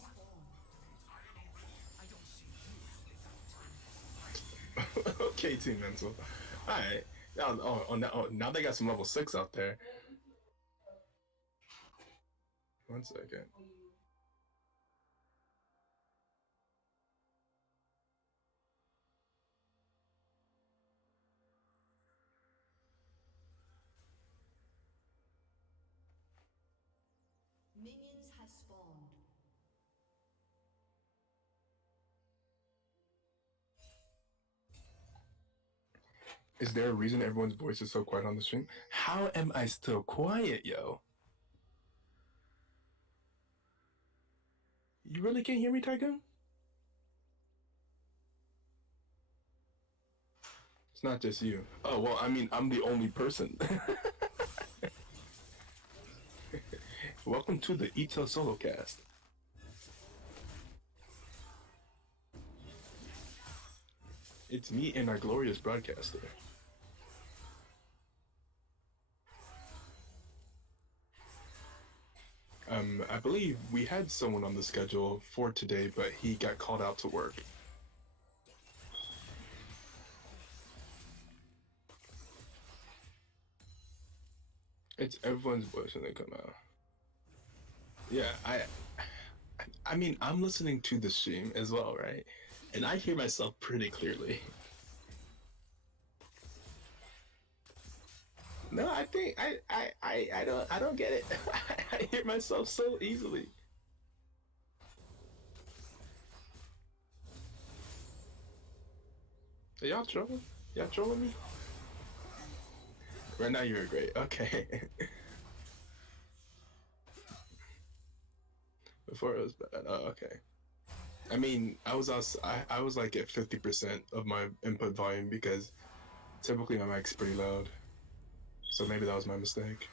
spawn. Okay, Team Mental. Alright. Now they got some level 6 out there. 1 second. Minions have spawned. Is there a reason everyone's voice is so quiet on the stream? How am I still quiet, yo? You really can't hear me, Tycoon? It's not just you. Oh, well, I mean, I'm the only person. Welcome to the BTL solo cast. It's me and our glorious broadcaster. I believe we had someone on the schedule for today, but he got called out to work. It's everyone's voice when they come out. Yeah, I mean, I'm listening to the stream as well, right? And I hear myself pretty clearly. No, I think I don't get it. I hear myself so easily. Are y'all trolling? Y'all trolling me? Right now you're great. Okay. Before it was bad. Oh, okay. I mean, I was like at 50% of my input volume because typically my mic's pretty loud. So maybe that was my mistake.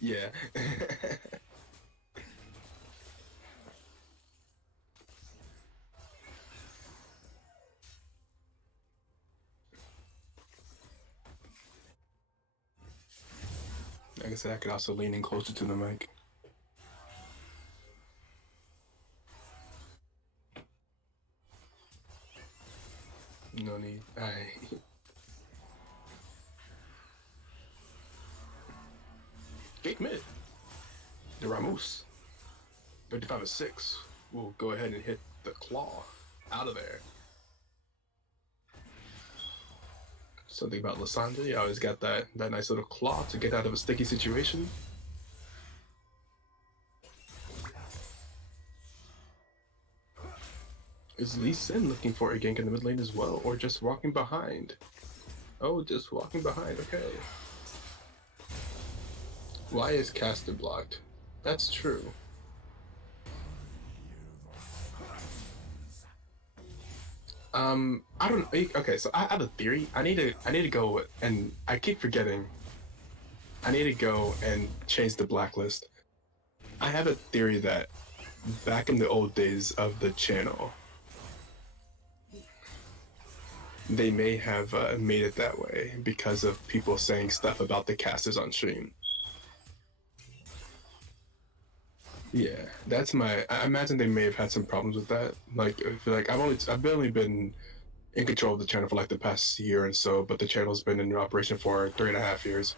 Yeah. Like I said, I could also lean in closer to the mic. No need. Alright. Gate mid. The Ramos. 35-6. We'll go ahead and hit the claw. Out of there. Something about Lysandre. You always got that nice little claw to get out of a sticky situation. Is Lee Sin looking for a gank in the mid lane as well, or just walking behind? Oh, just walking behind, okay. Why is caster blocked? That's true. I don't. Okay, so I have a theory. I need to go, and I keep forgetting. I need to go and change the blacklist. I have a theory that back in the old days of the channel, they may have made it that way because of people saying stuff about the casters on stream. Yeah, that's my. I imagine they may have had some problems with that. Like, I feel like I've only been in control of the channel for like the past year and so, but the channel's been in operation for 3.5 years.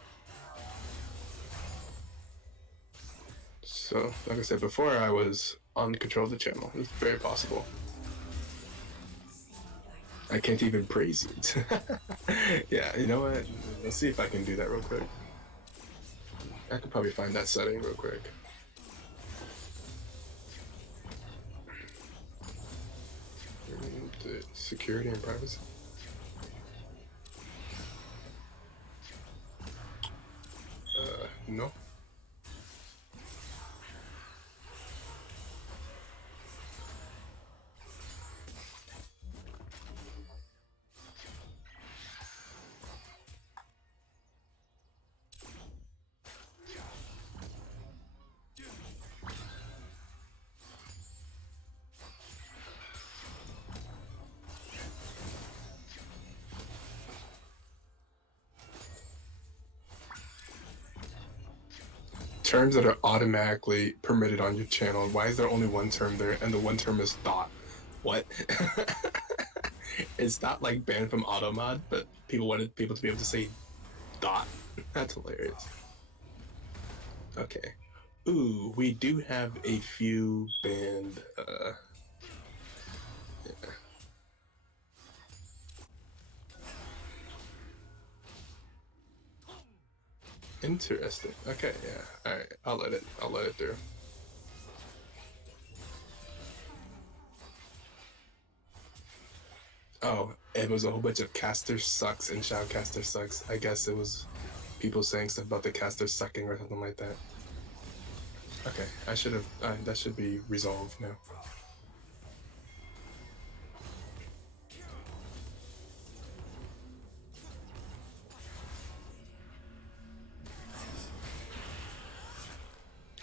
So, like I said before, I was on control of the channel. It's very possible. I can't even praise it. Yeah, you know what? Let's see if I can do that real quick. I could probably find that setting real quick. The security and privacy. No. Terms that are automatically permitted on your channel. Why is there only one term there and the one term is thought? What? It's not like banned from auto mod, but people wanted people to be able to say thought. That's hilarious. Okay. Ooh, we do have a few banned yeah. Interesting. Okay, yeah. Alright, I'll let it through. Oh, it was a whole bunch of caster sucks and shoutcaster sucks. I guess it was people saying stuff about the caster sucking or something like that. Okay, I should have. That should be resolved now.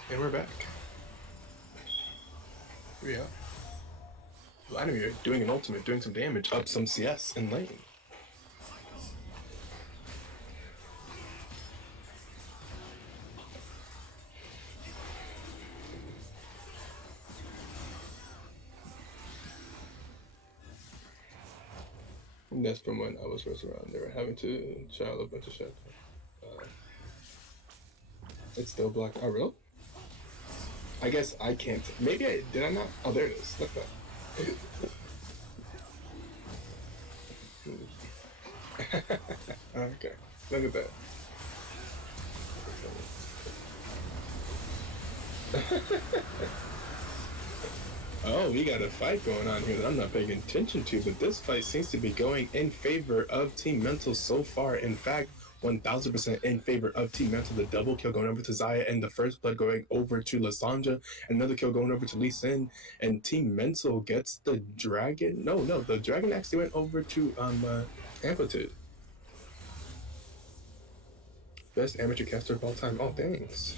And we're back. Here we are. Vladimir doing an ultimate, doing some damage, up some CS in lane. That's from when I was first around. They were having to child a bunch of shit. It's still black. Oh, real? I guess I can't. Maybe I did. I not? Oh, there it is. Look that. Okay. Look at that. Oh, we got a fight going on here that I'm not paying attention to, but this fight seems to be going in favor of Team Mental so far. In fact, 1000% in favor of Team Mental. The double kill going over to Zaya, and the first blood going over to Lysandra. Another kill going over to Lee Sin, and Team Mental gets the dragon. No, the dragon actually went over to Amplitude. Best amateur caster of all time. Oh, thanks.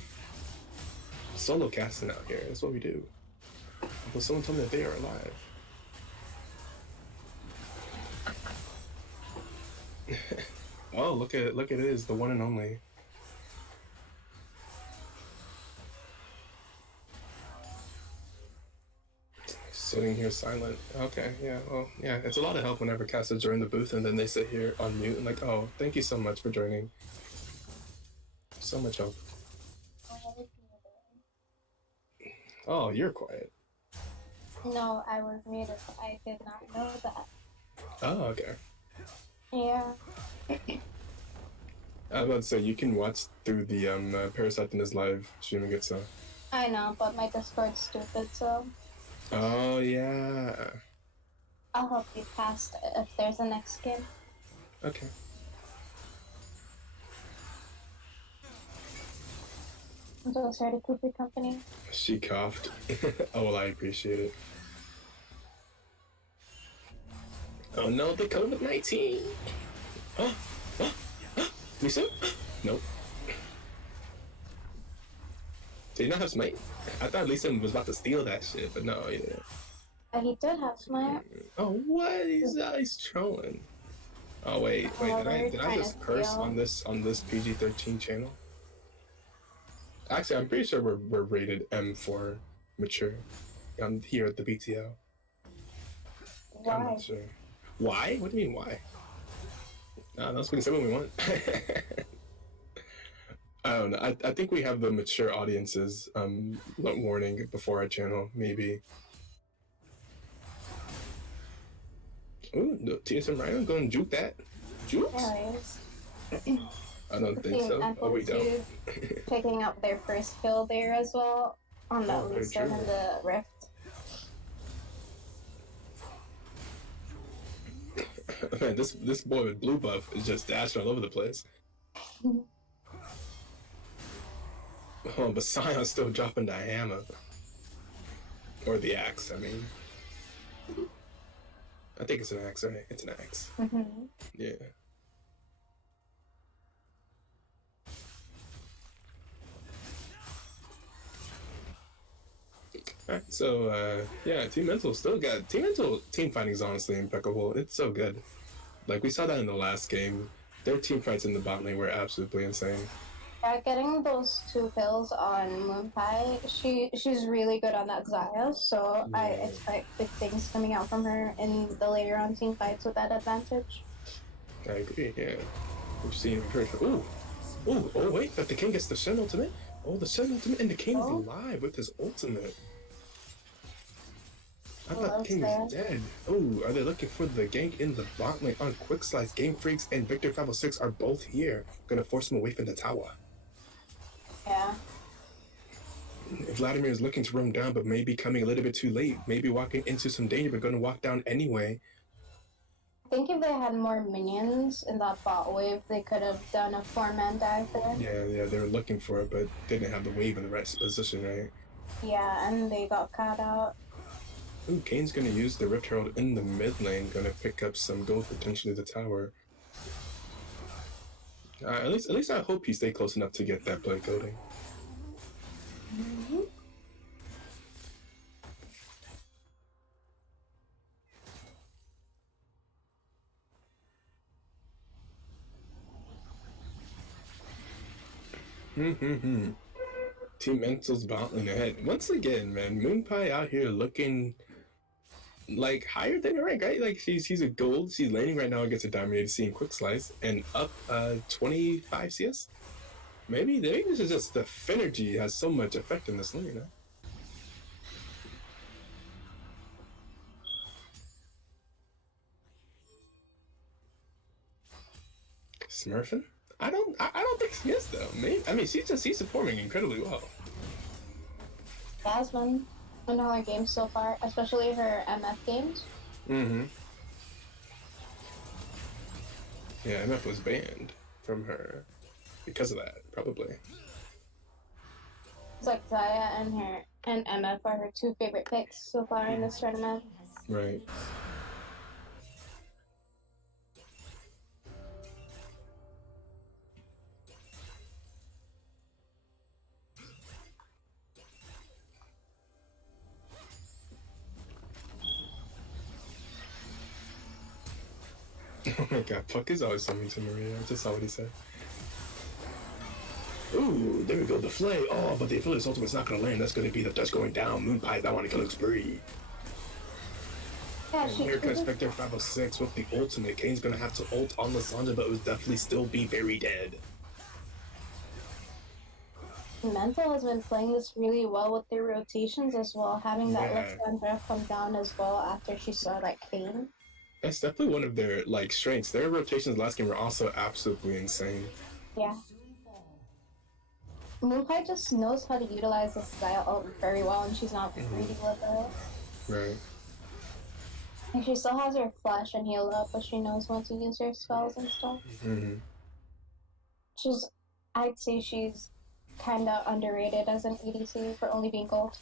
Solo casting out here. That's what we do. But someone told me that they are alive. Oh, look at it is the one and only. Sitting here silent. Okay, yeah, well, yeah, it's a lot of help whenever casters join the booth and then they sit here on mute and like, oh, thank you so much for joining. So much help. Oh, you're quiet. No, I was muted. I did not know that. Oh, okay. Yeah. I was about to say, you can watch through the Parasite in his live streaming it, so. I know, but my Discord's stupid, so Oh, yeah. I'll help you cast if there's a next game. Okay. I'm so sorry to keep you company. She coughed. Oh, well, I appreciate it. Oh no, the COVID-19. Lisa? Nope. Did you not have smite? I thought Lisa was about to steal that shit, but no, yeah. He did have smite. Oh, what? He's trolling. Oh wait, did I just curse on this PG-13 channel? Actually, I'm pretty sure we're rated M for mature here at the BTL. Why? I'm not sure. Why? What do you mean why? No, we can say what we want. I don't know. I think we have the mature audiences warning before our channel, maybe. Ooh, the TSM Rhino gonna juke that? Jukes? Anyways. I don't think so. Oh, we don't. Picking up their first kill there as well on that Lisa in the Rift. Man, this boy with blue buff is just dashing all over the place. Oh, but Sion's still dropping the hammer. Or the axe, I mean. I think it's an axe, right? It's an axe. Yeah. Alright, so, yeah, Team Mental still got... Team Mental team fighting is honestly impeccable. It's so good. Like, we saw that in the last game. Their team fights in the bot lane were absolutely insane. Yeah, getting those 2 kills on Moonpie, she's really good on that Zaya, so yeah. I expect big things coming out from her in the later on team fights with that advantage. I agree, yeah. We've heard... Ooh, oh wait, but the king gets the Shen ultimate? Oh, the Shen ultimate, and the king is alive with his ultimate. I thought King was dead. Oh, are they looking for the gank in the bot lane on Quick Slice? Game Freaks and Victor 506 are both here. Gonna force him away from the tower. Yeah. Vladimir is looking to roam down, but maybe coming a little bit too late. Maybe walking into some danger, but gonna walk down anyway. I think if they had more minions in that bot wave, they could have done a 4-man dive there. Yeah, they were looking for it, but didn't have the wave in the right position, right? Yeah, and they got caught out. Ooh, Kane's gonna use the Rift Herald in the mid lane, gonna pick up some gold, potentially the tower. At least I hope he stay close enough to get that play coding. Team Mental's bot lane ahead. Once again, man, Moonpie out here looking like higher than her rank, right? Like she's a gold. She's laning right now against a diamond ADC in quick slice and up 25 CS. Maybe this is just the Finergy has so much effect in this lane, huh? Smurfing? I don't think she is though. Maybe, I mean she's performing incredibly well. Jasmine in all her games so far, especially her MF games. Mm-hmm. Yeah, MF was banned from her because of that, probably. It's like Zaya and MF are her two favorite picks so far in this tournament. Right. Oh my god, Puck is always so mean to Maria. I just saw what he said. Ooh, there we go, the flay. Oh, but the affiliate's ultimate's not gonna land. That's gonna be the Dutch going down. Moonpipe, I want to kill spree. Yeah, And here comes Spectre 506 with the ultimate. Kane's gonna have to ult on Lysandra, but it would definitely still be very dead. Mental has been playing this really well with their rotations as well, having that Lysandra come down as well after she saw that Kane. That's definitely one of their like strengths. Their rotations last game were also absolutely insane. Yeah. Moonpie just knows how to utilize the style very well, and she's not greedy with it. Right. And she still has her flash and heal up, but she knows when to use her spells and stuff. I'd say she's kind of underrated as an EDC for only being gold.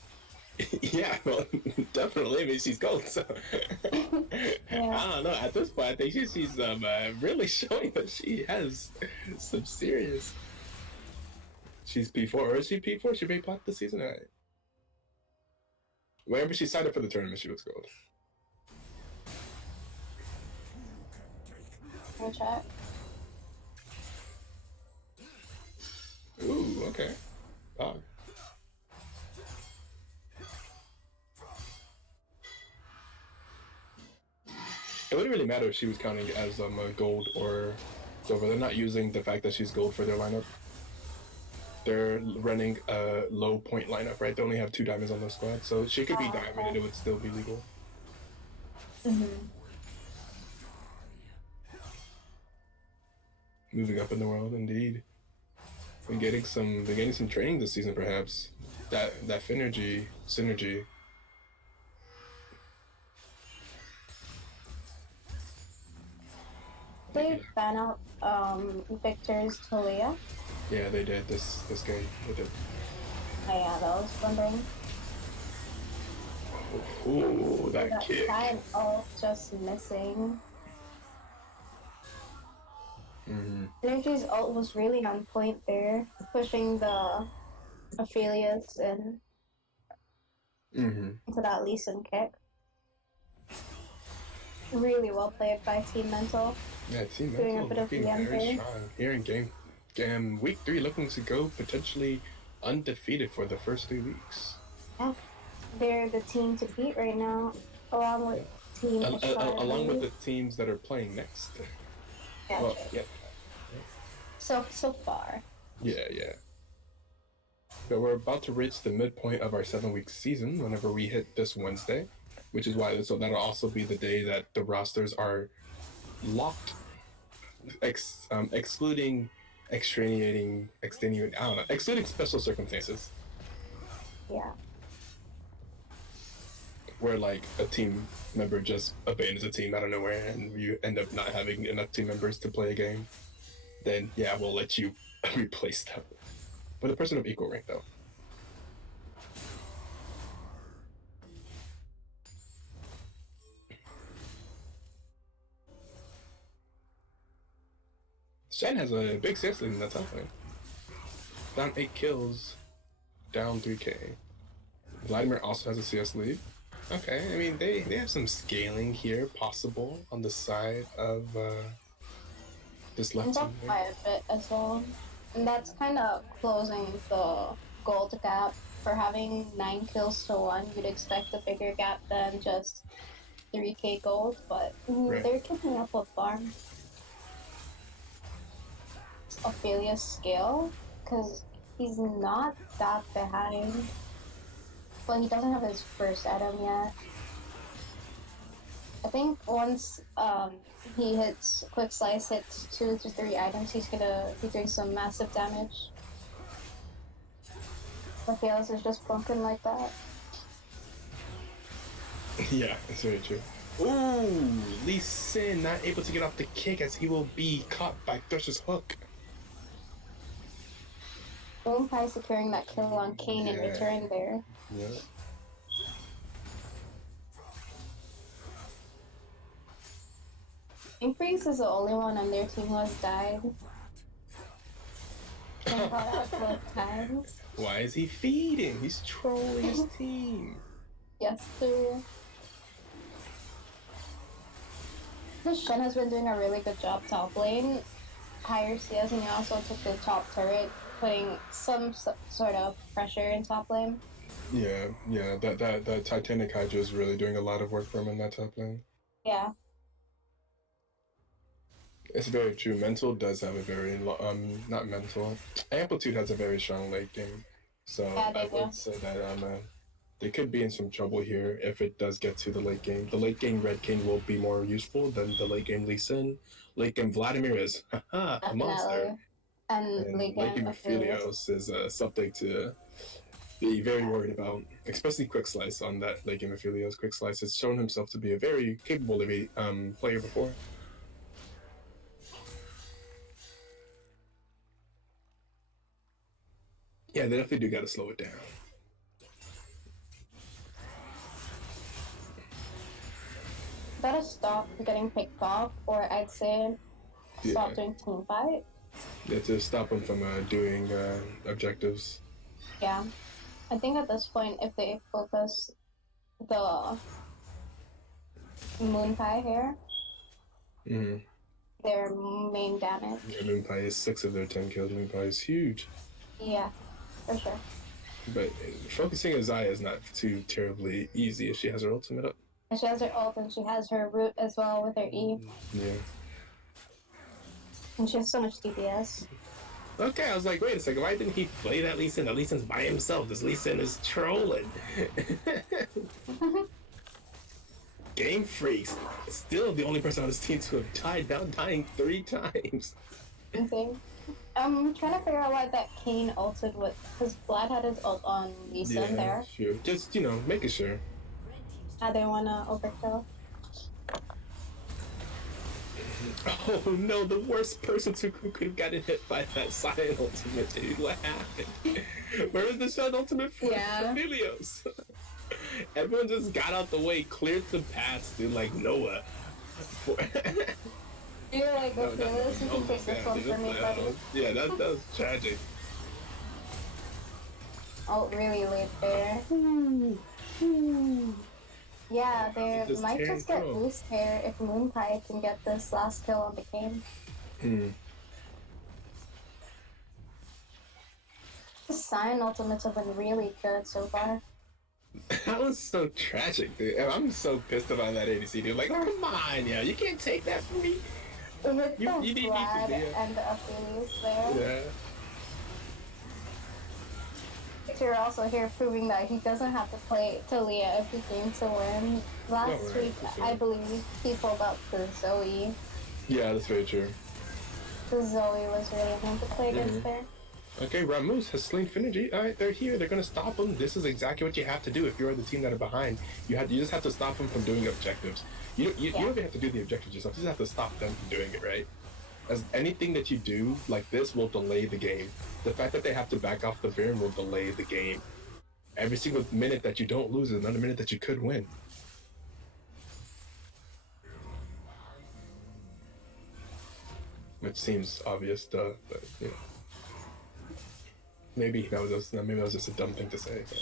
Yeah, well, definitely. I mean, she's gold, so Yeah. I don't know. At this point, I think she's really showing that she has some serious. She's P4, or is she P4? She may pop this season. Right. Whenever she signed up for the tournament, she was gold. Can I check? Ooh, okay. Oh. It wouldn't really matter if she was counting as a gold or silver. They're not using the fact that she's gold for their lineup. They're running a low point lineup, right? They only have 2 diamonds on their squad, so she could be diamond and it would still be legal. Moving up in the world, indeed. They're getting some training this season, perhaps. That synergy. They ban out Victor's Talia. Yeah, they did this game. They did. Oh yeah, that was wondering. Ooh, that kick. That ult just missing. Energy's ult was really on point there, pushing the Ophelia's into that Lee Sin kick. Really well played by Team Mental. Yeah, Team Doing a Mental bit of looking very gameplay. strong here in game week 3, looking to go potentially undefeated for the first 3 weeks. Yeah, they're the team to beat right now, along with Team along with the teams that are playing next. Yeah, well, yeah. So far. Yeah. But we're about to reach the midpoint of our 7-week season whenever we hit this Wednesday, which is why that'll also be the day that the rosters are locked, excluding excluding special circumstances. Yeah. Where like a team member just abandons a team out of nowhere and you end up not having enough team members to play a game, then yeah, we'll let you replace them with a person of equal rank though. Shen has a big CS lead in that top lane. Down 8 kills, down 3k. Vladimir also has a CS lead. Okay, I mean, they have some scaling here possible on the side of this left team. By a bit as well. And that's kind of closing the gold gap. For having 9 kills to 1, you'd expect a bigger gap than just 3k gold, but Right. they're keeping up with farm. Ophelia's skill, because he's not that behind. Well, he doesn't have his first item yet. I think once he hits Quick Slice hits 2 to 3 items, he's gonna be doing some massive damage. Ophelia's is just bunking like that. Yeah, that's very true. Ooh, Lee Sin not able to get off the kick as he will be caught by Thresh's hook. Moonpie securing that kill on Kane in return there. Yeah. Increase is the only one on their team who has died. Been caught out both times. Why is he feeding? He's trolling his team. Yes, sir. This Shen has been doing a really good job top lane. Higher CS, and he also took the top turret, putting some sort of pressure in top lane. Yeah, that Titanic Hydra is really doing a lot of work for him in that top lane. Yeah. It's very true. Mental does have a very not mental. Amplitude has a very strong late game, so Yeah, they I would do. say that they could be in some trouble here if it does get to the late game. The late game Red King will be more useful than the late game Lee Sin. Late game Vladimir is a monster, Definitely. And late game Aphelios is something to be very worried about, especially Quick Slice on that late game Aphelios. Quick Slice has shown himself to be a very capable of a player before. Yeah, they definitely do gotta slow it down. Gotta stop getting picked off, or I'd say stop doing team fight. Yeah, to stop them from doing objectives. Yeah. I think at this point, if they focus the Moonpie here, Mm-hmm. their main damage. Yeah, Moonpie is 6 of their 10 kills. Moonpie is huge. Yeah, for sure. But focusing Azaya is not too terribly easy if she has her ultimate up. And she has her ult and she has her root as well with her E. Yeah. And she has so much DPS. Okay, I was like, wait a second, why didn't he play that Lee Sin? That Lee Sin's by himself. This Lee Sin is trolling. Game Freaks. Still the only person on his team to have died, now dying 3 times. Insane. I'm trying to figure out why that Kane ulted with, because Vlad had his ult on Lee Sin there. Sure. Just, making sure. I didn't want to overkill. Oh no, the worst person who could have gotten hit by that silent ultimate, dude. What happened? Where was the silent ultimate for Aphelios? Everyone just got out the way, cleared the paths, dude, like Noah. You're like, okay, you can take this one for me, buddy. Yeah, that was tragic. Oh, really late there. Yeah, they might just get boost here if Moonpie can get this last kill on the game. The Sign ultimates have been really good so far. That was so tragic, dude. I'm so pissed about that ADC, dude. Like, come on, yo, you can't take that from me. With You the need to Vlad be, and the Achilles there. Yeah. You're also here proving that he doesn't have to play Talia if he came to win. Last week, I believe he pulled out the Zoe. Yeah, that's very true. The Zoe was really hard to play against there. Okay, Ramuz has slain Finergy. Alright, they're here. They're gonna stop them. This is exactly what you have to do if you're the team that are behind. You just have to stop them from doing objectives. You don't even have to do the objectives yourself. You just have to stop them from doing it, right? As anything that you do like this will delay the game. The fact that they have to back off the Baron will delay the game. Every single minute that you don't lose is another minute that you could win. Which seems obvious, but maybe that was just a dumb thing to say, but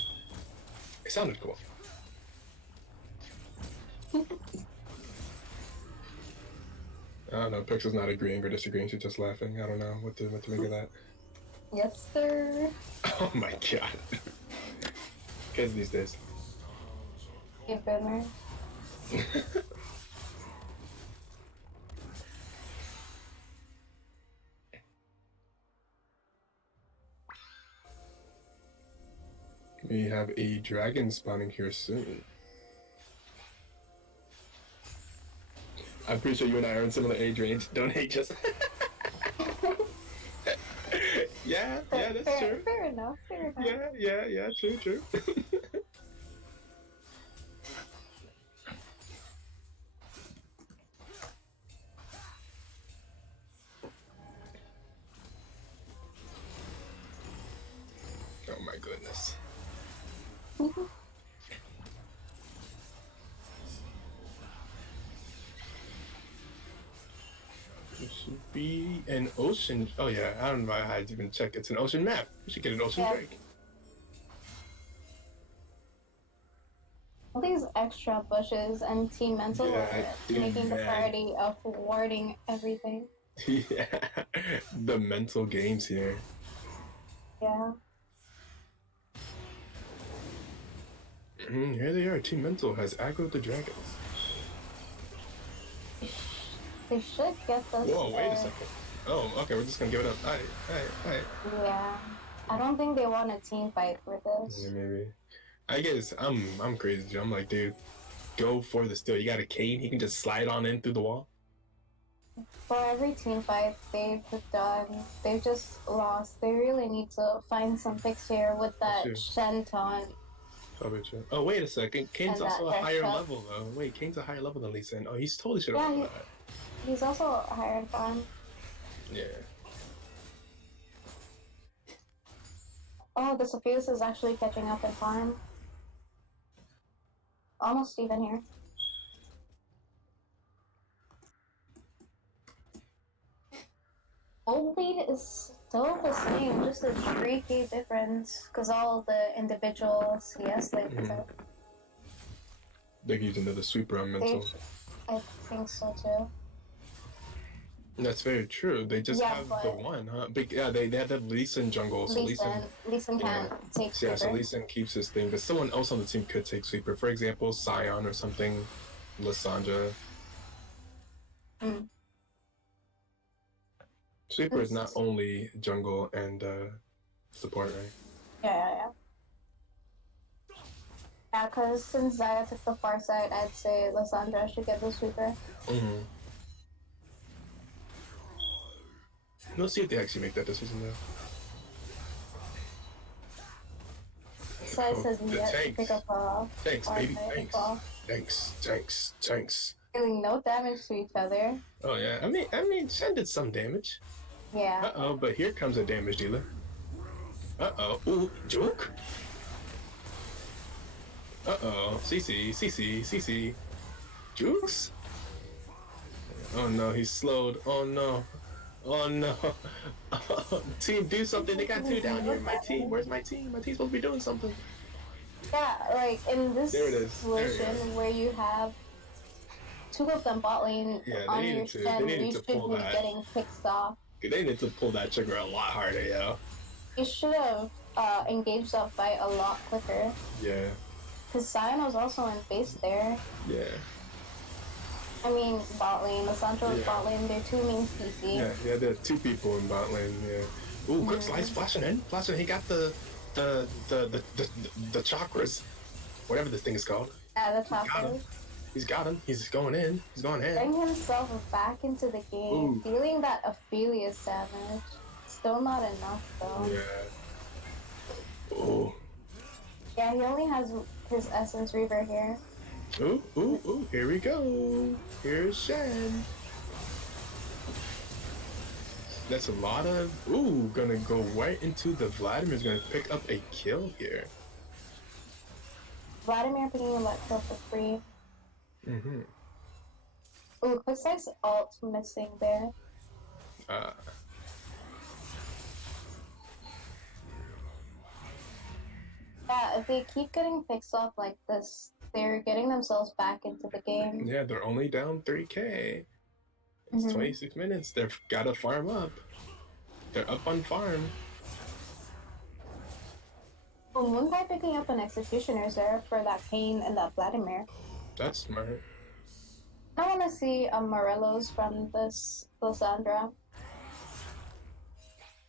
it sounded cool. I don't know, Pixel's not agreeing or disagreeing, she's just laughing. I don't know what to make of that. Yes, sir. Oh my god. Kids these days. You've been there. We have a dragon spawning here soon. I'm pretty sure you and I are in similar age range. Don't hate us. Yeah, that's true. Fair enough. Yeah, true. Oh my goodness. It should be an ocean. Oh yeah, I don't know how to even check. It's an ocean map. We should get an ocean drake. All these extra bushes and team mental are making the priority of warding everything. Yeah, the mental games here. Yeah. Here they are. Team Mental has aggroed the dragons. They should get this. Whoa, wait a second. Oh, okay, we're just gonna give it up. Alright. Yeah. I don't think they want a team fight with this. Yeah, maybe. I guess I'm crazy. I'm like, dude, go for the steal. You got a cane, he can just slide on in through the wall. For every team fight they've done, they've just lost. They really need to find some picks here with that Shenton. Oh, wait a second. Kane's also a higher shot. level, though. Wait, Kane's a higher level than Lee Sin. Oh, he's totally should have won that. He's also higher in farm. Yeah. Oh, the Sophius is actually catching up in farm. Almost even here. Old lead is still the same, just a 3k difference, because all the individual CS they took. They could use another sweeper on mental. I think so too. That's very true. They just have the one, huh? But yeah, they have the Lee Sin jungle, so Lee Sin can't take sweeper. Yeah, so Lee Sin keeps his thing, but someone else on the team could take sweeper. For example, Sion or something, Lysandra. Sweeper is not only jungle and support, right? Yeah. Yeah, because since Zaya took the far side, I'd say Lysandra should get the sweeper. Let's see if they actually make that decision, though. Sai says yet to pick up a... Thanks, baby, thanks. Doing no damage to each other. Oh, yeah. I mean, Shen did some damage. Yeah. Uh-oh, but here comes a damage dealer. Uh-oh. Ooh, Juke? Uh-oh. CC. Jukes? Oh, no, he's slowed. Oh, no. Team, do something. They got two down here. My team. Where's my team? My team's supposed to be doing something. Yeah, like, in this situation where you have two of them bot lane on your Shen, you should be getting picked off. They need to pull that trigger a lot harder, yo. You should have engaged that fight a lot quicker. Yeah. Because Sion was also in base there. Yeah. I mean, bot lane. Lysandra was bot lane. They're two main PC. Yeah, there are two people in bot lane, yeah. Ooh, quick slice, flashing in. He got the chakras. Whatever this thing is called. Yeah, the chakras. He's got him. He's going in. He's going in. Bring himself back into the game. Feeling that Ophelia's damage. Still not enough, though. Yeah. Ooh. Yeah, he only has his Essence Reaver here. Ooh, here we go. Here's Shen. That's a lot of... Ooh, gonna go right into the Vladimir's gonna pick up a kill here. Vladimir picking him up for free. Ooh, Quicksight's ult missing there. Yeah, if they keep getting picks off like this, they're getting themselves back into the game. Yeah, they're only down 3k. It's 26 minutes. They've gotta farm up. They're up on farm. Well, Moonlight picking up an Executioner's there for that Pain and that Vladimir. That's smart. I want to see a Morelos from this Lysandra.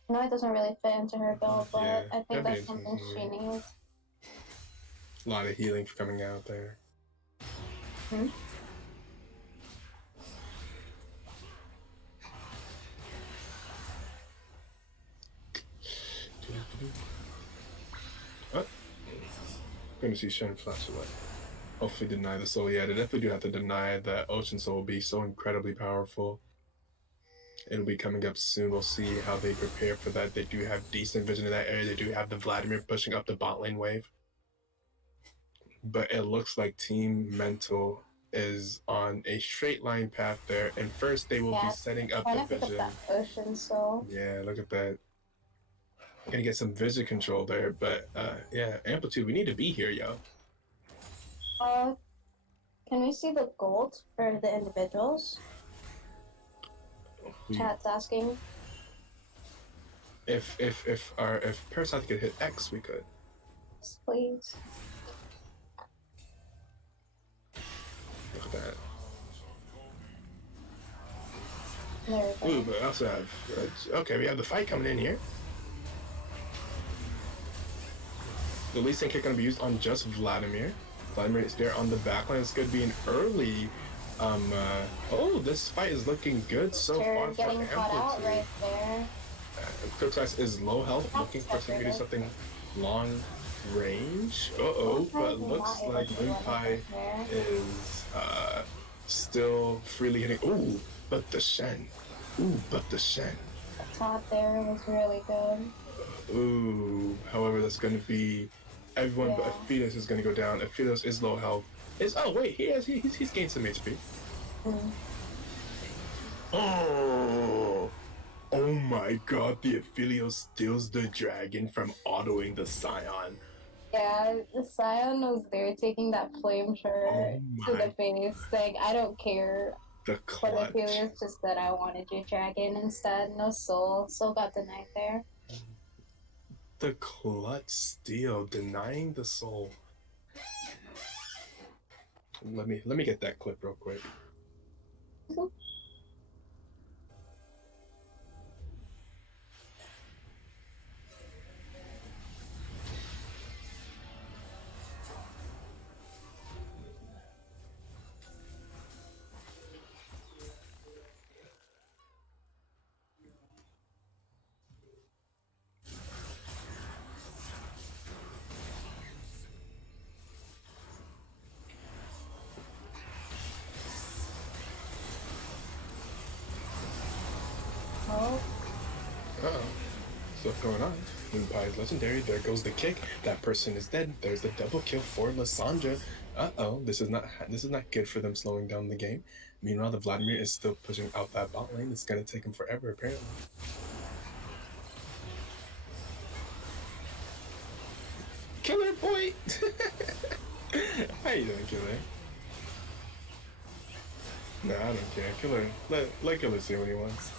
I know it doesn't really fit into her build, but Yeah, I think that'd be that's something she interesting. needs. A lot of healing coming out there. Hmm? Oh, gonna see Shen flash away. Hopefully deny the soul. Yeah, they definitely do have to deny that Ocean Soul will be so incredibly powerful. It'll be coming up soon. We'll see how they prepare for that. They do have decent vision in that area. They do have the Vladimir pushing up the bot lane wave. But it looks like Team Mental is on a straight line path there. And first, they will be setting up the Trying to pick up vision. that Ocean Soul. Yeah, look at that. Gonna get some vision control there. But yeah, Amplitude, we need to be here, yo. Can we see the gold for the individuals? Chat's asking. If Parasite could hit X, we could. Yes, please. Look at that. There we Ooh, go. but I also have okay. We have the fight coming in here. The Lee Sin kick gonna be used on just Vladimir. Vladimir is there on the backline. It's gonna be an early. Oh, this fight is looking good so far for Getting caught out Amplitude. right there. Critics is low health, looking for something to do something long range. But looks like Moonpie is still freely hitting. Ooh, but the Shen. Ooh, but the Shen. The top there was really good. Ooh, however, that's going to be everyone but Aphidos is going to go down. Aphidos is low health. Oh wait, he's gained some HP. Oh my god, the Aphidos steals the dragon from autoing the Scion. Yeah, the Scion was there taking that flame shirt to the face, saying, I don't care. The clutch. But Aphelios just said, I wanted your dragon instead. No soul. Soul got denied there. The clutch steal, denying the soul. Let me get that clip real quick. Uh-oh. Stuff going on. Moonpie is legendary. There goes the kick. That person is dead. There's the double kill for Lysandra. Uh-oh. This is not good for them slowing down the game. Meanwhile, the Vladimir is still pushing out that bot lane. It's gonna take him forever, apparently. Killer boy! How you doing, Killer? Nah, I don't care. Killer, let Killer see what he wants.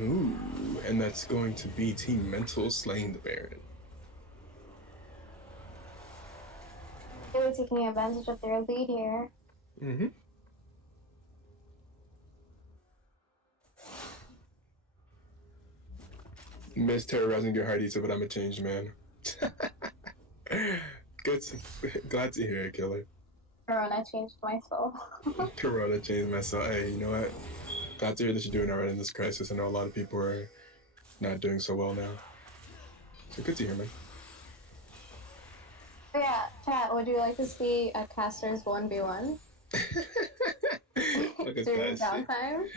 Ooh, and that's going to be Team Mental slaying the Baron. They're taking advantage of their lead here. Mm-hmm. Miss terrorizing your heart eater, but I'm a changed man. Glad to hear it, Killer. Corona changed my soul. Corona changed my soul. Hey, you know what? Glad to hear that you're doing alright in this crisis. I know a lot of people are not doing so well now. So good to hear, man. Yeah, chat, would you like to see a caster's 1v1? Look at During that. downtime?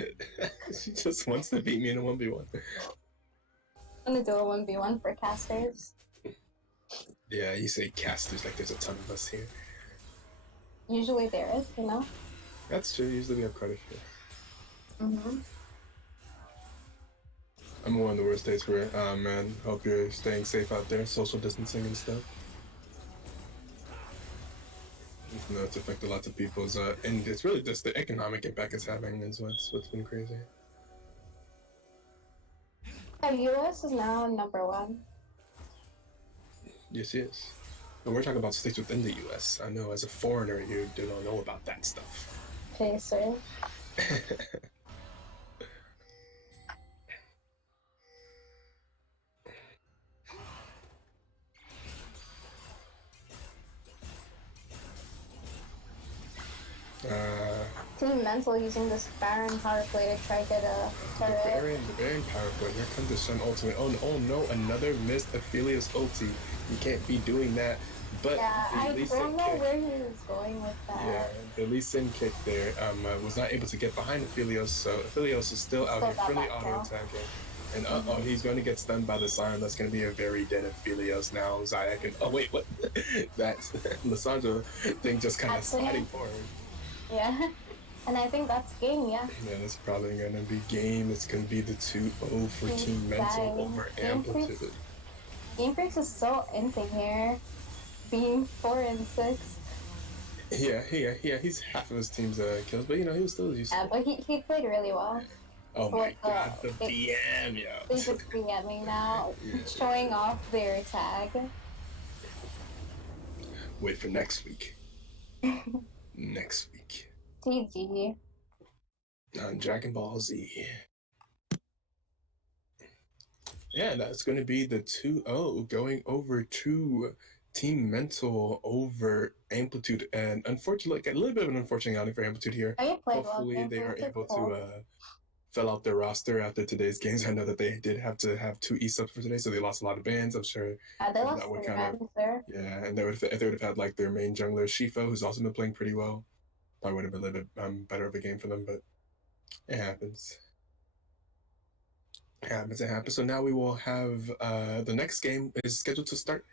She just wants to beat me in a 1v1. I'm gonna do a 1v1 for casters. Yeah, you say casters like there's a ton of us here. Usually there is, you know? That's true. Usually we have quite a few. Mm-hmm. I'm in one of the worst days for it. Man, hope you're staying safe out there, social distancing and stuff. You know, it's affected lots of people's, and it's really just the economic impact it's having is what's been crazy. The US is now #1. Yes, yes. But we're talking about states within the U.S. I know as a foreigner, you do not know about that stuff. Chaser. Team Mental using this Baron power play to try to get a turret. The Baron power play. Here comes the Sun ultimate. Oh no, another missed Aphelios ulti. You can't be doing that. But Yeah, the I Lee don't Sin know kick, where he was going with that. yeah, the Lee Sin kick there was not able to get behind Aphelios, so Aphelios is still out here fully auto attacking. And he's going to get stunned by the Sion. That's going to be a very dead Aphelios now. Zaya can. Oh wait, what? That's Lissandra thing just kind of sliding forward. Yeah. And I think that's game, yeah. Yeah, that's probably going to be game. It's going to be the 2-0 for Team Mental over Amplitude. Game Freaks is so into here, being 4 and 6. Yeah, he's half of his team's kills, but he was still used. Yeah, but he played really well. Oh my god, the BM, yo. They just BMing now, showing off their tag. Wait for next week. Next week. GG. On Dragon Ball Z. Yeah, that's going to be the 2-0 going over to Team Mental over Amplitude. And unfortunately, a little bit of an unfortunate outing for Amplitude here. Hopefully they are able to fill out their roster after today's games. I know that they did have to have 2 E-subs for today, so they lost a lot of bans. I'm sure they lost that would there. Yeah, and they would have had like their main jungler, Shifa, who's also been playing pretty well. Probably would have been a little bit better of a game for them, but it happens. It happens. So now we will have the next game is scheduled to start